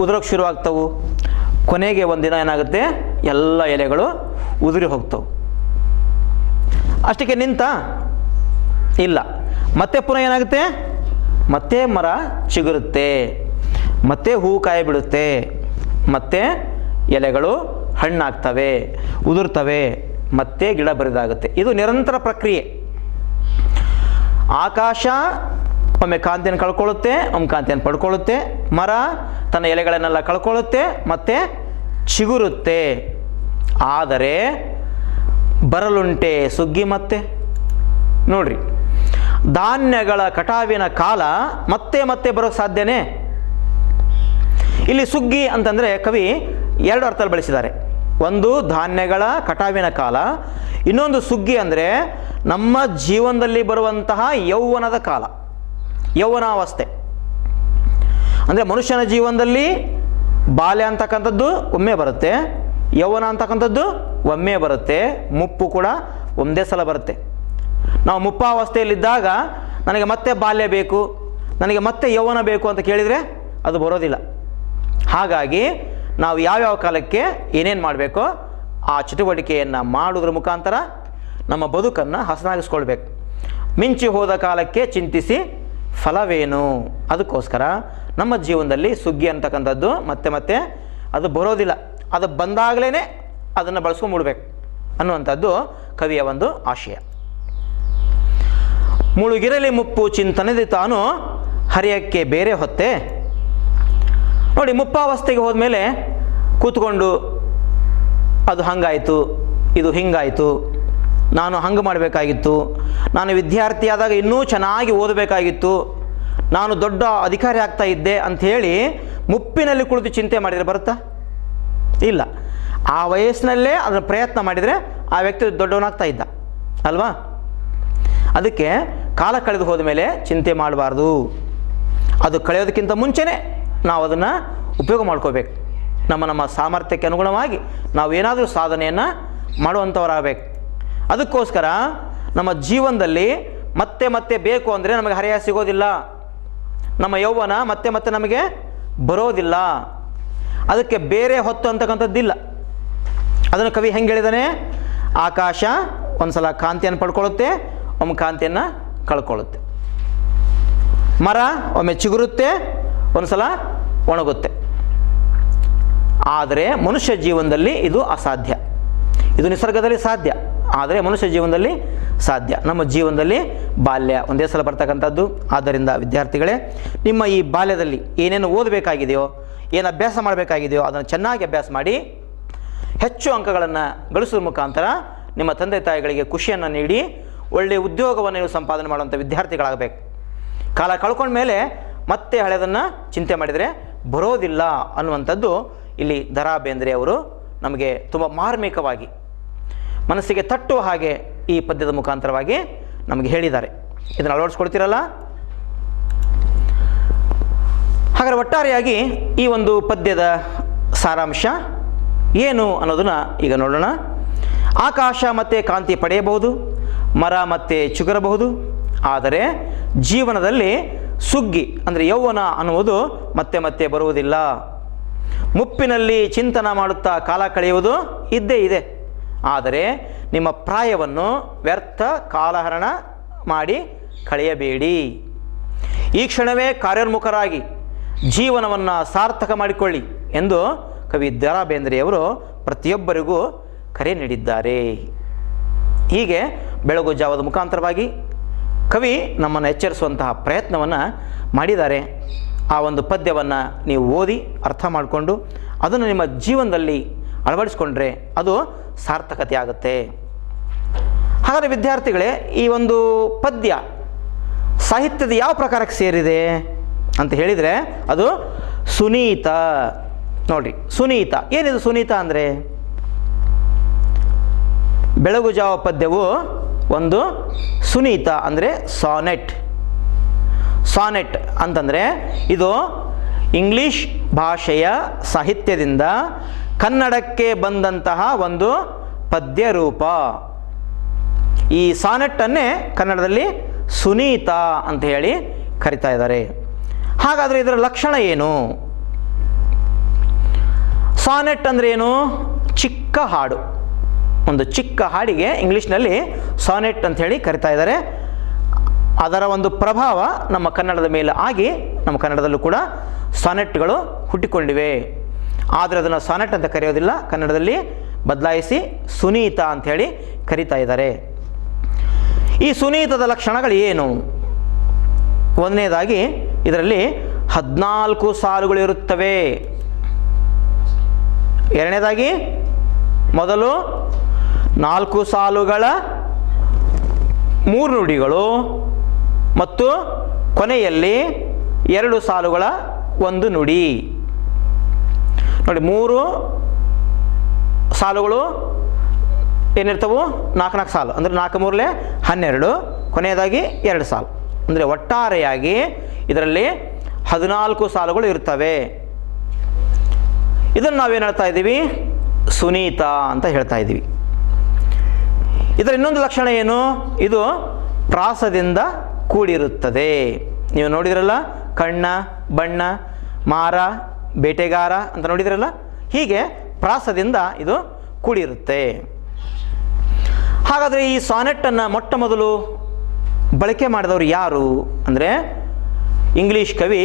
ಉದುರೋಕ್ಕೆ ಶುರುವಾಗ್ತವೆ. ಕೊನೆಗೆ ಒಂದಿನ ಏನಾಗುತ್ತೆ, ಎಲ್ಲ ಎಲೆಗಳು ಉದುರಿ ಹೋಗ್ತವೆ. ಅಷ್ಟಕ್ಕೆ ನಿಂತ ಇಲ್ಲ, ಮತ್ತೆ ಪುನಃ ಏನಾಗುತ್ತೆ, ಮತ್ತೆ ಮರ ಚಿಗುರುತ್ತೆ, ಮತ್ತೆ ಹೂ ಕಾಯಿ ಬಿಡುತ್ತೆ, ಮತ್ತೆ ಎಲೆಗಳು ಹಣ್ಣಾಗ್ತವೆ, ಉದುರ್ತವೆ, ಮತ್ತೆ ಗಿಡ ಬರಿದಾಗುತ್ತೆ. ಇದು ನಿರಂತರ ಪ್ರಕ್ರಿಯೆ. ಆಕಾಶ ಒಮ್ಮೆ ಕಾಂತಿಯನ್ನು ಕಳ್ಕೊಳ್ಳುತ್ತೆ, ಒಮ್ಮೆ ಕಾಂತಿಯನ್ನು ಪಡ್ಕೊಳ್ಳುತ್ತೆ. ಮರ ತನ್ನ ಎಲೆಗಳನ್ನೆಲ್ಲ ಕಳ್ಕೊಳ್ಳುತ್ತೆ, ಮತ್ತೆ ಚಿಗುರುತ್ತೆ. ಆದರೆ ಬರಲುಂಟೆ ಸುಗ್ಗಿ ಮತ್ತೆ. ನೋಡ್ರಿ, ಧಾನ್ಯಗಳ ಕಟಾವಿನ ಕಾಲ ಮತ್ತೆ ಮತ್ತೆ ಬರೋಕ್ಕೆ ಸಾಧ್ಯನೇ? ಇಲ್ಲಿ ಸುಗ್ಗಿ ಅಂತಂದರೆ ಕವಿ 2 ಅರ್ಥದಲ್ಲಿ ಬಳಸಿದ್ದಾರೆ. ಒಂದು ಧಾನ್ಯಗಳ ಕಟಾವಿನ ಕಾಲ, ಇನ್ನೊಂದು ಸುಗ್ಗಿ ಅಂದರೆ ನಮ್ಮ ಜೀವನದಲ್ಲಿ ಬರುವಂತಹ ಯೌವನದ ಕಾಲ, ಯೌವನಾವಸ್ಥೆ. ಅಂದರೆ ಮನುಷ್ಯನ ಜೀವನದಲ್ಲಿ ಬಾಲ್ಯ ಅಂತಕ್ಕಂಥದ್ದು ಒಮ್ಮೆ ಬರುತ್ತೆ, ಯೌವನ ಅಂತಕ್ಕಂಥದ್ದು ಒಮ್ಮೆ ಬರುತ್ತೆ, ಮುಪ್ಪು ಕೂಡ ಒಂದೇ ಸಲ ಬರುತ್ತೆ. ನಾವು ಮುಪ್ಪಾವಸ್ಥೆಯಲ್ಲಿದ್ದಾಗ ನನಗೆ ಮತ್ತೆ ಬಾಲ್ಯ ಬೇಕು, ನನಗೆ ಮತ್ತೆ ಯೌವನ ಬೇಕು ಅಂತ ಕೇಳಿದರೆ ಅದು ಬರೋದಿಲ್ಲ. ಹಾಗಾಗಿ ನಾವು ಯಾವ್ಯಾವ ಕಾಲಕ್ಕೆ ಏನೇನು ಮಾಡಬೇಕೋ ಆ ಚಟುವಟಿಕೆಯನ್ನು ಮಾಡೋದ್ರ ಮುಖಾಂತರ ನಮ್ಮ ಬದುಕನ್ನು ಹಸನಾಗಿಸ್ಕೊಳ್ಬೇಕು. ಮಿಂಚಿ ಹೋದ ಕಾಲಕ್ಕೆ ಚಿಂತಿಸಿ ಫಲವೇನು? ಅದಕ್ಕೋಸ್ಕರ ನಮ್ಮ ಜೀವನದಲ್ಲಿ ಸುಗ್ಗಿ ಅಂತಕ್ಕಂಥದ್ದು ಮತ್ತೆ ಮತ್ತೆ ಅದು ಬರೋದಿಲ್ಲ. ಅದು ಬಂದಾಗಲೇ ಅದನ್ನು ಬಳಸ್ಕೊಂಡು ಮೂಡಬೇಕು ಅನ್ನುವಂಥದ್ದು ಕವಿಯ ಒಂದು ಆಶಯ. ಮುಳುಗಿರಲಿ ಮುಪ್ಪು ಚಿಂತನೆದಿ ತಾನು ಹರಿಯಕ್ಕೆ ಬೇರೆ ಹೊತ್ತೆ. ನೋಡಿ, ಮುಪ್ಪಾವಸ್ಥೆಗೆ ಹೋದ್ಮೇಲೆ ಕೂತ್ಕೊಂಡು ಅದು ಹಂಗಾಯಿತು, ಇದು ಹಿಂಗಾಯಿತು, ನಾನು ಹಂಗೆ ಮಾಡಬೇಕಾಗಿತ್ತು, ನಾನು ವಿದ್ಯಾರ್ಥಿಯಾದಾಗ ಇನ್ನೂ ಚೆನ್ನಾಗಿ ಓದಬೇಕಾಗಿತ್ತು, ನಾನು ದೊಡ್ಡ ಅಧಿಕಾರಿ ಆಗ್ತಾ ಇದ್ದೆ ಅಂಥೇಳಿ ಮುಪ್ಪಿನಲ್ಲಿ ಕುಳಿತು ಚಿಂತೆ ಮಾಡಿದರೆ ಬರುತ್ತಾ? ಇಲ್ಲ. ಆ ವಯಸ್ಸಿನಲ್ಲೇ ಅದನ್ನು ಪ್ರಯತ್ನ ಮಾಡಿದರೆ ಆ ವ್ಯಕ್ತಿ ದೊಡ್ಡವನಾಗ್ತಾ ಇದ್ದ ಅಲ್ವಾ? ಅದಕ್ಕೆ ಕಾಲ ಕಳೆದು ಹೋದ ಮೇಲೆ ಚಿಂತೆ ಮಾಡಬಾರ್ದು. ಅದು ಕಳೆಯೋದಕ್ಕಿಂತ ಮುಂಚೆನೇ ನಾವು ಅದನ್ನು ಉಪಯೋಗ ಮಾಡ್ಕೋಬೇಕು. ನಮ್ಮ ಸಾಮರ್ಥ್ಯಕ್ಕೆ ಅನುಗುಣವಾಗಿ ನಾವು ಏನಾದರೂ ಸಾಧನೆಯನ್ನು ಮಾಡುವಂಥವರಾಗಬೇಕು. ಅದಕ್ಕೋಸ್ಕರ ನಮ್ಮ ಜೀವನದಲ್ಲಿ ಮತ್ತೆ ಮತ್ತೆ ಬೇಕು ಅಂದರೆ ನಮಗೆ ಹರೆಯ ಸಿಗೋದಿಲ್ಲ, ನಮ್ಮ ಯೌವನ ಮತ್ತೆ ಮತ್ತೆ ನಮಗೆ ಬರೋದಿಲ್ಲ. ಅದಕ್ಕೆ ಬೇರೆ ಹೊತ್ತು ಅಂತಕ್ಕಂಥದ್ದಿಲ್ಲ. ಅದನ್ನು ಕವಿ ಹೆಂಗೆ ಹೇಳಿದಾನೆ? ಆಕಾಶ ಒಂದು ಸಲ ಕಾಂತಿಯನ್ನು ಪಡ್ಕೊಳ್ಳುತ್ತೆ, ಒಮ್ಮೆ ಕಾಂತಿಯನ್ನು ಕಳ್ಕೊಳ್ಳುತ್ತೆ. ಮರ ಒಮ್ಮೆ ಚಿಗುರುತ್ತೆ, ಒಂದು ಸಲ ಒಣಗುತ್ತೆ. ಆದರೆ ಮನುಷ್ಯ ಜೀವನದಲ್ಲಿ ಇದು ಅಸಾಧ್ಯ. ಇದು ನಿಸರ್ಗದಲ್ಲಿ ಸಾಧ್ಯ, ಆದರೆ ಮನುಷ್ಯ ಜೀವನದಲ್ಲಿ ಸಾಧ್ಯ. ನಮ್ಮ ಜೀವನದಲ್ಲಿ ಬಾಲ್ಯ ಒಂದೇ ಸಲ ಬರ್ತಕ್ಕಂಥದ್ದು. ಆದ್ದರಿಂದ ವಿದ್ಯಾರ್ಥಿಗಳೇ, ನಿಮ್ಮ ಈ ಬಾಲ್ಯದಲ್ಲಿ ಏನೇನು ಓದಬೇಕಾಗಿದೆಯೋ, ಏನು ಅಭ್ಯಾಸ ಮಾಡಬೇಕಾಗಿದೆಯೋ ಅದನ್ನು ಚೆನ್ನಾಗಿ ಅಭ್ಯಾಸ ಮಾಡಿ ಹೆಚ್ಚು ಅಂಕಗಳನ್ನು ಗಳಿಸೋದ್ರ ಮುಖಾಂತರ ನಿಮ್ಮ ತಂದೆ ತಾಯಿಗಳಿಗೆ ಖುಷಿಯನ್ನು ನೀಡಿ ಒಳ್ಳೆಯ ಉದ್ಯೋಗವನ್ನು ನೀವು ಸಂಪಾದನೆ ಮಾಡುವಂಥ ವಿದ್ಯಾರ್ಥಿಗಳಾಗಬೇಕು. ಕಾಲ ಕಳ್ಕೊಂಡ ಮೇಲೆ ಮತ್ತೆ ಹಳೆಯದನ್ನು ಚಿಂತೆ ಮಾಡಿದರೆ ಬರೋದಿಲ್ಲ ಅನ್ನುವಂಥದ್ದು ಇಲ್ಲಿ ದ ರಾ ಬೇಂದ್ರೆ ಅವರು ನಮಗೆ ತುಂಬ ಮಾರ್ಮಿಕವಾಗಿ ಮನಸ್ಸಿಗೆ ತಟ್ಟುವ ಹಾಗೆ ಈ ಪದ್ಯದ ಮುಖಾಂತರವಾಗಿ ನಮಗೆ ಹೇಳಿದ್ದಾರೆ. ಇದನ್ನು ಅಳವಡಿಸ್ಕೊಳ್ತೀರಲ್ಲ? ಹಾಗಾದರೆ ಒಟ್ಟಾರೆಯಾಗಿ ಈ ಒಂದು ಪದ್ಯದ ಸಾರಾಂಶ ಏನು ಅನ್ನೋದನ್ನು ಈಗ ನೋಡೋಣ. ಆಕಾಶ ಮತ್ತು ಕಾಂತಿ ಪಡೆಯಬಹುದು, ಮರ ಮತ್ತು ಚಿಗುರಬಹುದು, ಆದರೆ ಜೀವನದಲ್ಲಿ ಸುಗ್ಗಿ ಅಂದರೆ ಯೌವನ ಅನ್ನುವುದು ಮತ್ತೆ ಮತ್ತೆ ಬರುವುದಿಲ್ಲ. ಮುಪ್ಪಿನಲ್ಲಿ ಚಿಂತನ ಮಾಡುತ್ತಾ ಕಾಲ ಕಳೆಯುವುದು ಇದ್ದೇ ಇದೆ. ಆದರೆ ನಿಮ್ಮ ಪ್ರಾಯವನ್ನು ವ್ಯರ್ಥ ಕಾಲಹರಣ ಮಾಡಿ ಕಳೆಯಬೇಡಿ. ಈ ಕ್ಷಣವೇ ಕಾರ್ಯೋನ್ಮುಖರಾಗಿ ಜೀವನವನ್ನು ಸಾರ್ಥಕ ಮಾಡಿಕೊಳ್ಳಿ ಎಂದು ಕವಿ ದ ರಾ ಬೇಂದ್ರೆಯವರು ಪ್ರತಿಯೊಬ್ಬರಿಗೂ ಕರೆ ನೀಡಿದ್ದಾರೆ. ಹೀಗೆ ಬೆಳಗು ಜಾವದ ಮುಖಾಂತರವಾಗಿ ಕವಿ ನಮ್ಮನ್ನು ಎಚ್ಚರಿಸುವಂತಹ ಪ್ರಯತ್ನವನ್ನು ಮಾಡಿದ್ದಾರೆ. ಆ ಒಂದು ಪದ್ಯವನ್ನು ನೀವು ಓದಿ ಅರ್ಥ ಮಾಡಿಕೊಂಡು ಅದನ್ನು ನಿಮ್ಮ ಜೀವನದಲ್ಲಿ ಅಳವಡಿಸ್ಕೊಂಡ್ರೆ ಅದು ಸಾರ್ಥಕತೆ ಆಗುತ್ತೆ. ಹಾಗಾದರೆ ವಿದ್ಯಾರ್ಥಿಗಳೇ, ಈ ಒಂದು ಪದ್ಯ ಸಾಹಿತ್ಯದ ಯಾವ ಪ್ರಕಾರಕ್ಕೆ ಸೇರಿದೆ ಅಂತ ಹೇಳಿದರೆ ಅದು ಸುನೀತ. ನೋಡಿರಿ, ಸುನೀತ ಏನಿದು? ಸುನೀತ ಅಂದರೆ ಬೆಳಗು ಜಾವ ಪದ್ಯವು ಒಂದು ಸುನೀತ ಅಂದರೆ ಸಾನೆಟ್. ಸಾನೆಟ್ ಅಂತಂದರೆ ಇದು ಇಂಗ್ಲಿಷ್ ಭಾಷೆಯ ಸಾಹಿತ್ಯದಿಂದ ಕನ್ನಡಕ್ಕೆ ಬಂದಂತಹ ಒಂದು ಪದ್ಯ ರೂಪ. ಈ ಸಾನೆಟ್ಟನ್ನೇ ಕನ್ನಡದಲ್ಲಿ ಸುನೀತ ಅಂತ ಹೇಳಿ ಕರಿತಾ ಇದ್ದಾರೆ. ಹಾಗಾದರೆ ಇದರ ಲಕ್ಷಣ ಏನು? ಸಾನೆಟ್ ಅಂದರೆ ಏನು? ಚಿಕ್ಕ ಹಾಡು. ಒಂದು ಚಿಕ್ಕ ಹಾಡಿಗೆ ಇಂಗ್ಲೀಷ್ನಲ್ಲಿ ಸಾನೆಟ್ ಅಂತ ಹೇಳಿ ಕರಿತಾ ಇದ್ದಾರೆ. ಅದರ ಒಂದು ಪ್ರಭಾವ ನಮ್ಮ ಕನ್ನಡದ ಮೇಲೆ ಆಗಿ ನಮ್ಮ ಕನ್ನಡದಲ್ಲೂ ಕೂಡ ಸಾನೆಟ್ಗಳು ಹುಟ್ಟಿಕೊಂಡಿವೆ. ಆದರೆ ಅದನ್ನು ಸಾನೆಟ್ ಅಂತ ಕರೆಯೋದಿಲ್ಲ, ಕನ್ನಡದಲ್ಲಿ ಬದಲಾಯಿಸಿ ಸುನೀತ ಅಂಥೇಳಿ ಕರಿತಾ ಇದ್ದಾರೆ. ಈ ಸುನೀತದ ಲಕ್ಷಣಗಳು ಏನು? ಒಂದನೇದಾಗಿ ಇದರಲ್ಲಿ 14 ಸಾಲುಗಳು ಇರುತ್ತವೆ. ಎರಡನೇದಾಗಿ ಮೊದಲು 4 ಸಾಲುಗಳ 3 ನುಡಿಗಳು ಮತ್ತು ಕೊನೆಯಲ್ಲಿ 2 ಸಾಲುಗಳ 1 ನುಡಿ. ನೋಡಿ, 3 ಸಾಲುಗಳು ಏನಿರ್ತವು? 4 ಸಾಲು ಅಂದರೆ 4 3 12, ಕೊನೆಯದಾಗಿ 2 ಸಾಲು ಅಂದರೆ ಒಟ್ಟಾರೆಯಾಗಿ ಇದರಲ್ಲಿ 14 ಸಾಲುಗಳು ಇರ್ತವೆ. ಇದನ್ನು ನಾವೇನು ಹೇಳ್ತಾ ಇದ್ದೀವಿ? ಸುನೀತ ಅಂತ ಹೇಳ್ತಾ ಇದ್ದೀವಿ. ಇದರ ಇನ್ನೊಂದು ಲಕ್ಷಣ ಏನು? ಇದು ಪ್ರಾಸದಿಂದ ಕೂಡಿರುತ್ತದೆ. ನೀವು ನೋಡಿದ್ರಲ್ಲ, ಕಣ್ಣ, ಬಣ್ಣ, ಮಾರ, ಬೇಟೆಗಾರ ಅಂತ ನೋಡಿದ್ರಲ್ಲ, ಹೀಗೆ ಪ್ರಾಸದಿಂದ ಇದು ಕೂಡಿರುತ್ತೆ. ಹಾಗಾದರೆ ಈ ಸಾನೆಟ್ಟನ್ನು ಮೊಟ್ಟ ಮೊದಲು ಬಳಕೆ ಮಾಡಿದವರು ಯಾರು ಅಂದರೆ ಇಂಗ್ಲೀಷ್ ಕವಿ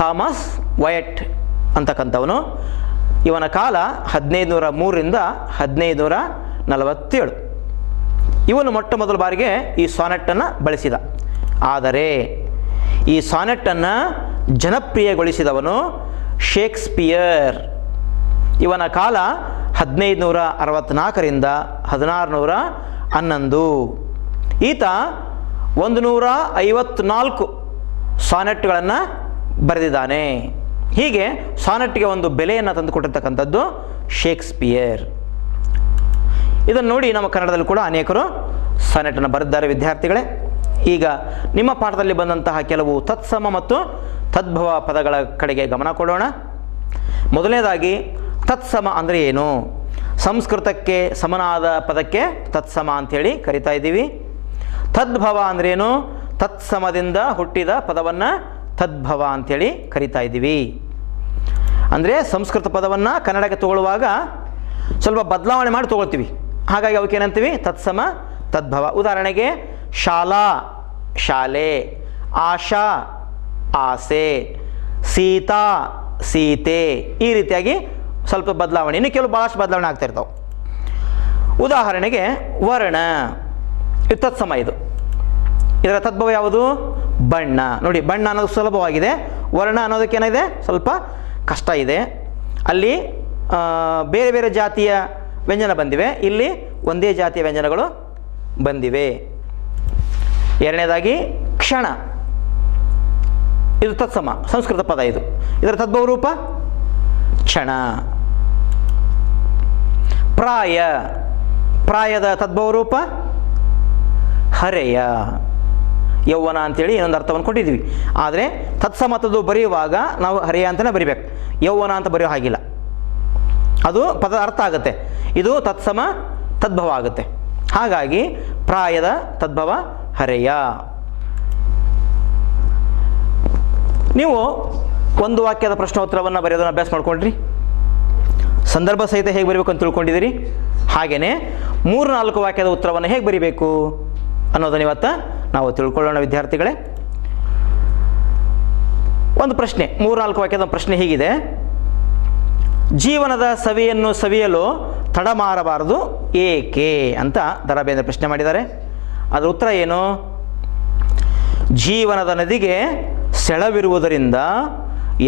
ಥಾಮಸ್ ವಯಟ್ ಅಂತಕ್ಕಂಥವನು ಇವನ ಕಾಲ 1503ರಿಂದ 1547. ಇವನು ಮೊಟ್ಟ ಮೊದಲ ಬಾರಿಗೆ ಈ ಸಾನೆಟನ್ನು ಬಳಸಿದ. ಆದರೆ ಈ ಸಾನೆಟನ್ನು ಜನಪ್ರಿಯಗೊಳಿಸಿದವನು ಶೇಕ್ಸ್ಪಿಯರ್. ಇವನ ಕಾಲ 1564ರಿಂದ 1611. ಈತ 154 ಸಾನೆಟ್ಗಳನ್ನು ಬರೆದಿದ್ದಾನೆ. ಹೀಗೆ ಸಾನೆಟ್ಗೆ ಒಂದು ಬೆಲೆಯನ್ನು ತಂದುಕೊಟ್ಟಿರ್ತಕ್ಕಂಥದ್ದು ಶೇಕ್ಸ್ಪಿಯರ್. ಇದನ್ನು ನೋಡಿ ನಮ್ಮ ಕನ್ನಡದಲ್ಲಿ ಕೂಡ ಅನೇಕರು ಸಾನೆಟನ್ನು ಬರೆದಿದ್ದಾರೆ ವಿದ್ಯಾರ್ಥಿಗಳೇ. ಈಗ ನಿಮ್ಮ ಪಾಠದಲ್ಲಿ ಬಂದಂತಹ ಕೆಲವು ತತ್ಸಮ ಮತ್ತು ತದ್ಭವ ಪದಗಳ ಕಡೆಗೆ ಗಮನ ಕೊಡೋಣ. ಮೊದಲನೇದಾಗಿ ತತ್ಸಮ ಅಂದರೆ ಏನು? ಸಂಸ್ಕೃತಕ್ಕೆ ಸಮನಾದ ಪದಕ್ಕೆ ತತ್ಸಮ ಅಂಥೇಳಿ ಕರಿತಾ ಇದ್ದೀವಿ. ತದ್ಭವ ಅಂದ್ರೇನು? ತತ್ಸಮದಿಂದ ಹುಟ್ಟಿದ ಪದವನ್ನು ತದ್ಭವ ಅಂಥೇಳಿ ಕರಿತಾ ಇದ್ದೀವಿ. ಅಂದರೆ ಸಂಸ್ಕೃತ ಪದವನ್ನು ಕನ್ನಡಕ್ಕೆ ತಗೊಳ್ಳುವಾಗ ಸ್ವಲ್ಪ ಬದಲಾವಣೆ ಮಾಡಿ ತೊಗೊಳ್ತೀವಿ. ಹಾಗಾಗಿ ಅವಕ್ಕೆ ಏನಂತೀವಿ? ತತ್ಸಮ, ತದ್ಭವ. ಉದಾಹರಣೆಗೆ ಶಾಲಾ, ಶಾಲೆ; ಆಶಾ, ಆಸೆ; ಸೀತಾ, ಸೀತೆ. ಈ ರೀತಿಯಾಗಿ ಸ್ವಲ್ಪ ಬದಲಾವಣೆ, ಇನ್ನು ಕೆಲವು ಭಾಳಷ್ಟು ಬದಲಾವಣೆ ಆಗ್ತಾ ಇರ್ತಾವೆ. ಉದಾಹರಣೆಗೆ ವರ್ಣ, ಇದು ತತ್ಸಮ. ಇದರ ತದ್ಭವ ಯಾವುದು? ಬಣ್ಣ. ನೋಡಿ, ಬಣ್ಣ ಅನ್ನೋದು ಸುಲಭವಾಗಿದೆ. ವರ್ಣ ಅನ್ನೋದಕ್ಕೆ ಏನಿದೆ? ಸ್ವಲ್ಪ ಕಷ್ಟ ಇದೆ. ಅಲ್ಲಿ ಬೇರೆ ಬೇರೆ ಜಾತಿಯ ವ್ಯಂಜನ ಬಂದಿವೆ, ಇಲ್ಲಿ ಒಂದೇ ಜಾತಿಯ ವ್ಯಂಜನಗಳು ಬಂದಿವೆ. ಎರಡನೇದಾಗಿ ಕ್ಷಣ, ಇದು ತತ್ಸಮ, ಸಂಸ್ಕೃತ ಪದ. ಇದರ ತದ್ಭವ ರೂಪ ಕ್ಷಣ. ಪ್ರಾಯ, ಪ್ರಾಯದ ತದ್ಭವ ರೂಪ ಹರೆಯ, ಯೌವನ ಅಂಥೇಳಿ ಇನ್ನೊಂದು ಅರ್ಥವನ್ನು ಕೊಟ್ಟಿದ್ದೀವಿ. ಆದರೆ ತತ್ಸಮತದ್ದು ಬರೆಯುವಾಗ ನಾವು ಹರೆಯ ಅಂತಲೇ ಬರಿಬೇಕು, ಯೌವನ ಅಂತ ಬರೆಯೋ ಹಾಗಿಲ್ಲ. ಅದು ಪದ ಅರ್ಥ ಆಗುತ್ತೆ. ಇದು ತತ್ಸಮ ತದ್ಭವ ಆಗುತ್ತೆ. ಹಾಗಾಗಿ ಪ್ರಾಯದ ತದ್ಭವ ಹರೆಯ. ನೀವು ಒಂದು ವಾಕ್ಯದ ಪ್ರಶ್ನೋತ್ತರವನ್ನು ಬರೆಯೋದನ್ನು ಅಭ್ಯಾಸ ಮಾಡ್ಕೊಂಡ್ರಿ. ಸಂದರ್ಭ ಸಹಿತ ಹೇಗೆ ಬರೀಬೇಕು ಅಂತ ತಿಳ್ಕೊಂಡಿದ್ದೀರಿ. ಹಾಗೆಯೇ 3-4 ವಾಕ್ಯದ ಉತ್ತರವನ್ನು ಹೇಗೆ ಬರಿಬೇಕು ಅನ್ನೋದನ್ನು ಇವತ್ತು ನಾವು ತಿಳ್ಕೊಳ್ಳೋಣ ವಿದ್ಯಾರ್ಥಿಗಳೇ. ಒಂದು ಪ್ರಶ್ನೆ, 3-4 ವಾಕ್ಯದ ಪ್ರಶ್ನೆ ಹೀಗಿದೆ: ಜೀವನದ ಸವಿಯನ್ನು ಸವಿಯಲು ತಡ ಮಾಡಬಾರದು ಏಕೆ ಅಂತ ದ ರಾ ಬೇಂದ್ರೆ ಪ್ರಶ್ನೆ ಮಾಡಿದ್ದಾರೆ. ಅದರ ಉತ್ತರ ಏನು? ಜೀವನದ ನದಿಗೆ ಸೆಳವಿರುವುದರಿಂದ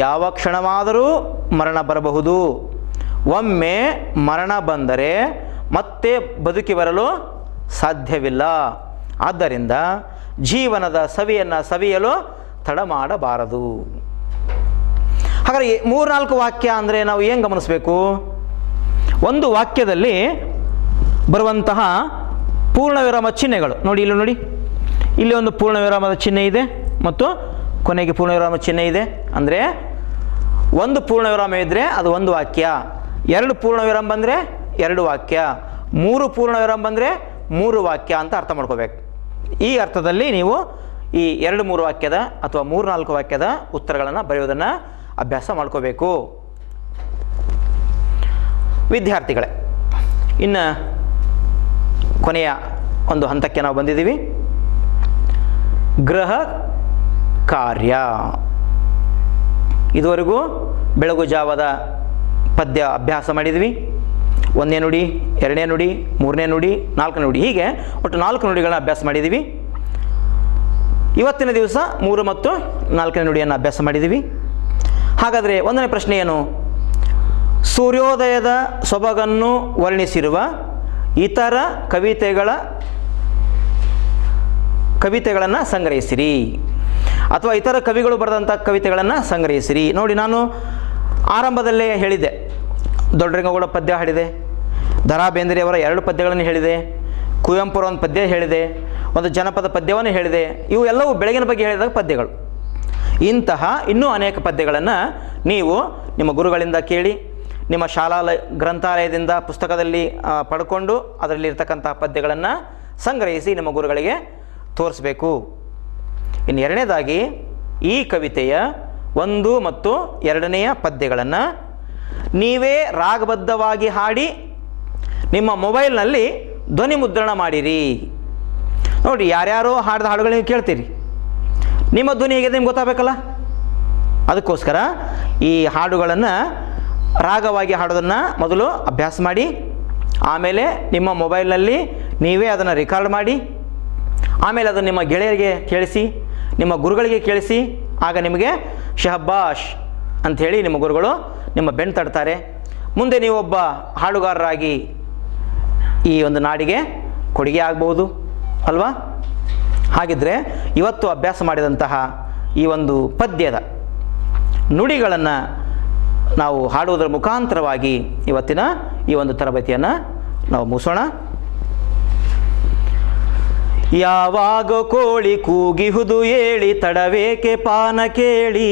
ಯಾವ ಕ್ಷಣವಾದರೂ ಮರಣ ಬರಬಹುದು. ಒಮ್ಮೆ ಮರಣ ಬಂದರೆ ಮತ್ತೆ ಬದುಕಿ ಬರಲು ಸಾಧ್ಯವಿಲ್ಲ. ಆದ್ದರಿಂದ ಜೀವನದ ಸವಿಯನ್ನು ಸವಿಯಲು ತಡ ಮಾಡಬಾರದು. ಹಾಗಾದರೆ 3-4 ವಾಕ್ಯ ಅಂದರೆ ನಾವು ಏನು ಗಮನಿಸಬೇಕು? ಒಂದು ವಾಕ್ಯದಲ್ಲಿ ಬರುವಂತಹ ಪೂರ್ಣ ವಿರಾಮ ಚಿಹ್ನೆಗಳು ನೋಡಿ. ಇಲ್ಲಿ ನೋಡಿ, ಇಲ್ಲಿ ಒಂದು ಪೂರ್ಣ ವಿರಾಮದ ಚಿಹ್ನೆ ಇದೆ ಮತ್ತು ಕೊನೆಗೆ ಪೂರ್ಣ ವಿರಾಮ ಚಿಹ್ನೆ ಇದೆ. ಅಂದರೆ ಒಂದು ಪೂರ್ಣ ವಿರಾಮ ಇದ್ದರೆ ಅದು ಒಂದು ವಾಕ್ಯ, 2 ಪೂರ್ಣ ವಿರಾಮ ಬಂದರೆ 2 ವಾಕ್ಯ, 3 ಪೂರ್ಣ ವಿರಾಮ ಬಂದರೆ 3 ವಾಕ್ಯ ಅಂತ ಅರ್ಥ ಮಾಡ್ಕೋಬೇಕು. ಈ ಅರ್ಥದಲ್ಲಿ ನೀವು ಈ 2-3 ವಾಕ್ಯದ ಅಥವಾ 3-4 ವಾಕ್ಯದ ಉತ್ತರಗಳನ್ನು ಬರೆಯೋದನ್ನು ಅಭ್ಯಾಸ ಮಾಡ್ಕೋಬೇಕು ವಿದ್ಯಾರ್ಥಿಗಳೇ. ಇನ್ನು ಕೊನೆಯ ಒಂದು ಹಂತಕ್ಕೆ ನಾವು ಬಂದಿದ್ದೀವಿ. ಗೃಹ ಕಾರ್ಯ. ಇದುವರೆಗೂ ಬೆಳಗು ಜಾವದ ಪದ್ಯ ಅಭ್ಯಾಸ ಮಾಡಿದ್ವಿ. 1ನೇ ನುಡಿ, 2ನೇ ನುಡಿ, 3ನೇ ನುಡಿ, 4ನೇ ನುಡಿ, ಹೀಗೆ ಒಟ್ಟು 4 ನುಡಿಗಳನ್ನ ಅಭ್ಯಾಸ ಮಾಡಿದ್ದೀವಿ. ಇವತ್ತಿನ ದಿವಸ 3 ಮತ್ತು 4ನೇ ನುಡಿಯನ್ನು ಅಭ್ಯಾಸ ಮಾಡಿದ್ದೀವಿ. ಹಾಗಾದರೆ 1ನೇ ಪ್ರಶ್ನೆ ಏನು? ಸೂರ್ಯೋದಯದ ಸೊಬಗನ್ನು ವರ್ಣಿಸಿರುವ ಇತರ ಕವಿತೆಗಳನ್ನು ಸಂಗ್ರಹಿಸಿರಿ, ಅಥವಾ ಇತರ ಕವಿಗಳು ಬರೆದಂಥ ಕವಿತೆಗಳನ್ನು ಸಂಗ್ರಹಿಸಿರಿ. ನೋಡಿ, ನಾನು ಆರಂಭದಲ್ಲೇ ಹೇಳಿದ್ದೆ, ದೊಡ್ಡರಂಗಗೌಡ ಪದ್ಯ ಹೇಳಿದೆ, ದ ರಾ ಬೇಂದ್ರೆಯವರ 2 ಪದ್ಯಗಳನ್ನು ಹೇಳಿದೆ, ಕುವೆಂಪುರ ಒಂದು ಪದ್ಯ ಹೇಳಿದೆ, ಒಂದು ಜನಪದ ಪದ್ಯವನ್ನು ಹೇಳಿದೆ. ಇವು ಎಲ್ಲವೂ ಬೆಳಗಿನ ಬಗ್ಗೆ ಹೇಳಿದಾಗ ಪದ್ಯಗಳು. ಇಂತಹ ಇನ್ನೂ ಅನೇಕ ಪದ್ಯಗಳನ್ನು ನೀವು ನಿಮ್ಮ ಗುರುಗಳಿಂದ ಕೇಳಿ, ನಿಮ್ಮ ಶಾಲಾ ಗ್ರಂಥಾಲಯದಿಂದ ಪುಸ್ತಕದಲ್ಲಿ ಪಡ್ಕೊಂಡು ಅದರಲ್ಲಿರ್ತಕ್ಕಂಥ ಪದ್ಯಗಳನ್ನು ಸಂಗ್ರಹಿಸಿ ನಿಮ್ಮ ಗುರುಗಳಿಗೆ ತೋರಿಸಬೇಕು. ಇನ್ನು 2ನೇದಾಗಿ ಈ ಕವಿತೆಯ 1 ಮತ್ತು 2ನೆಯ ಪದ್ಯಗಳನ್ನು ನೀವೇ ರಾಗಬದ್ಧವಾಗಿ ಹಾಡಿ ನಿಮ್ಮ ಮೊಬೈಲ್ನಲ್ಲಿ ಧ್ವನಿ ಮುದ್ರಣ ಮಾಡಿರಿ. ನೋಡಿ, ಯಾರ್ಯಾರೋ ಹಾಡಿದ ಹಾಡುಗಳು ನೀವು ಕೇಳ್ತೀರಿ, ನಿಮ್ಮ ಧ್ವನಿ ಹೇಗಿದೆ ನಿಮ್ಗೆ ಗೊತ್ತಾಗಬೇಕಲ್ಲ. ಅದಕ್ಕೋಸ್ಕರ ಈ ಹಾಡುಗಳನ್ನು ರಾಗವಾಗಿ ಹಾಡೋದನ್ನು ಮೊದಲು ಅಭ್ಯಾಸ ಮಾಡಿ, ಆಮೇಲೆ ನಿಮ್ಮ ಮೊಬೈಲ್ನಲ್ಲಿ ನೀವೇ ಅದನ್ನು ರೆಕಾರ್ಡ್ ಮಾಡಿ, ಆಮೇಲೆ ಅದನ್ನು ನಿಮ್ಮ ಗೆಳೆಯರಿಗೆ ಕೇಳಿಸಿ, ನಿಮ್ಮ ಗುರುಗಳಿಗೆ ಕೇಳಿಸಿ. ಆಗ ನಿಮಗೆ ಶಹಬ್ಬಾಷ್ ಅಂಥೇಳಿ ನಿಮ್ಮ ಗುರುಗಳು ನಿಮ್ಮ ಬೆನ್ನು ತಡ್ತಾರೆ. ಮುಂದೆ ನೀವೊಬ್ಬ ಹಾಡುಗಾರರಾಗಿ ಈ ಒಂದು ನಾಡಿಗೆ ಕೊಡುಗೆ ಆಗ್ಬೋದು ಅಲ್ವಾ? ಹಾಗಿದ್ದರೆ ಇವತ್ತು ಅಭ್ಯಾಸ ಮಾಡಿದಂತಹ ಈ ಒಂದು ಪದ್ಯದ ನುಡಿಗಳನ್ನು ನಾವು ಹಾಡುವುದರ ಮುಖಾಂತರವಾಗಿ ಇವತ್ತಿನ ಈ ಒಂದು ತರಬೇತಿಯನ್ನು ನಾವು ಮುಗಿಸೋಣ. ಯಾವಾಗ ಕೋಳಿ ಕೂಗಿಹುದು ಏಳಿ, ತಡವೇಕೆ ಪಾನ ಕೇಳಿ,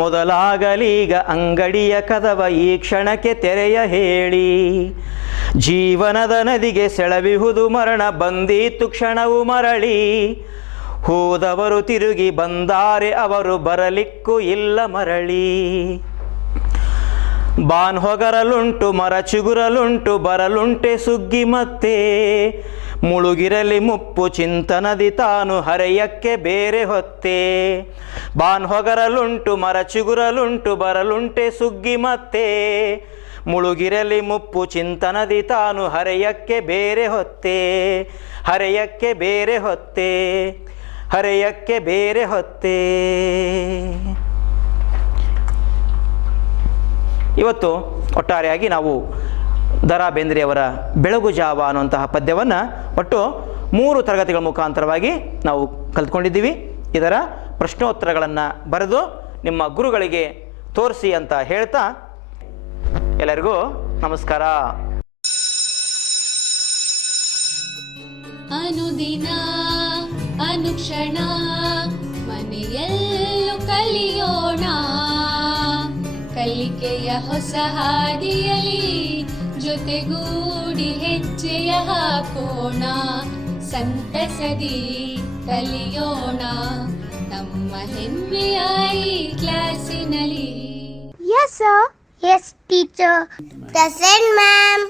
ಮೊದಲಾಗಲೀಗ ಅಂಗಡಿಯ ಕದವ ಈ ಕ್ಷಣಕ್ಕೆ ತೆರೆಯ ಹೇಳಿ, ಜೀವನದ ನದಿಗೆ ಸೆಳವಿಹುದು ಮರಣ, ಬಂದೀತು ಕ್ಷಣವು ಮರಳಿ, ಹೋದವರು ತಿರುಗಿ ಬಂದಾರೆ ಅವರು ಬರಲಿಕ್ಕೂ ಇಲ್ಲ ಮರಳಿ, ಬಾನ್ ಹೊಗರಲುಂಟು ಮರ ಚಿಗುರಲುಂಟು ಬರಲುಂಟೆ ಸುಗ್ಗಿ ಮತ್ತೆ, ಮುಳುಗಿರಲಿ ಮುಪ್ಪು ಚಿಂತನದಿ ತಾನು ಹರೆಯಕ್ಕೆ ಬೇರೆ ಹೊತ್ತೆ, ಬಾನ್ ಹೊಗರಲುಂಟು ಮರ ಚಿಗುರಲುಂಟು ಬರಲುಂಟೆ ಸುಗ್ಗಿ ಮತ್ತೆ, ಮುಳುಗಿರಲಿ ಮುಪ್ಪು ಚಿಂತನದಿ ತಾನು ಹರೆಯಕ್ಕೆ ಬೇರೆ ಹೊತ್ತೆ, ಹರೆಯಕ್ಕೆ ಬೇರೆ ಹೊತ್ತೆ, ಹರೆಯಕ್ಕೆ ಬೇರೆ ಹೊತ್ತೆ. ಇವತ್ತು ಒಟ್ಟಾರೆಯಾಗಿ ನಾವು ದ.ರಾ. ಬೇಂದ್ರೆಯವರ ಬೆಳಗು ಜಾವ ಅನ್ನುವಂತಹ ಪದ್ಯವನ್ನು ಒಟ್ಟು 3 ತರಗತಿಗಳ ಮುಖಾಂತರವಾಗಿ ನಾವು ಕಲ್ತ್ಕೊಂಡಿದ್ದೀವಿ. ಇದರ ಪ್ರಶ್ನೋತ್ತರಗಳನ್ನು ಬರೆದು ನಿಮ್ಮ ಗುರುಗಳಿಗೆ ತೋರಿಸಿ ಅಂತ ಹೇಳ್ತಾ ಎಲ್ಲರಿಗೂ ನಮಸ್ಕಾರ. ಅನುದಿನ ಅನುಕ್ಷಣ ಮನೆಯಲ್ಲೂ ಕಲಿಯೋಣ, ಕಲಿಕೆಯ ಹೊಸ ಹಾದಿಯಲಿ ಜೊತೆಗೂಡಿ ಹೆಜ್ಜೆಯ ಹಾಕೋಣ, ಸಂತಸದಿ ಕಲಿಯೋಣ ನಮ್ಮ ಹೆಮ್ಮೆಯ ಈ ಕ್ಲಾಸಿನಲ್ಲಿ. Yes, sir. Yes, teacher. Present, ma'am.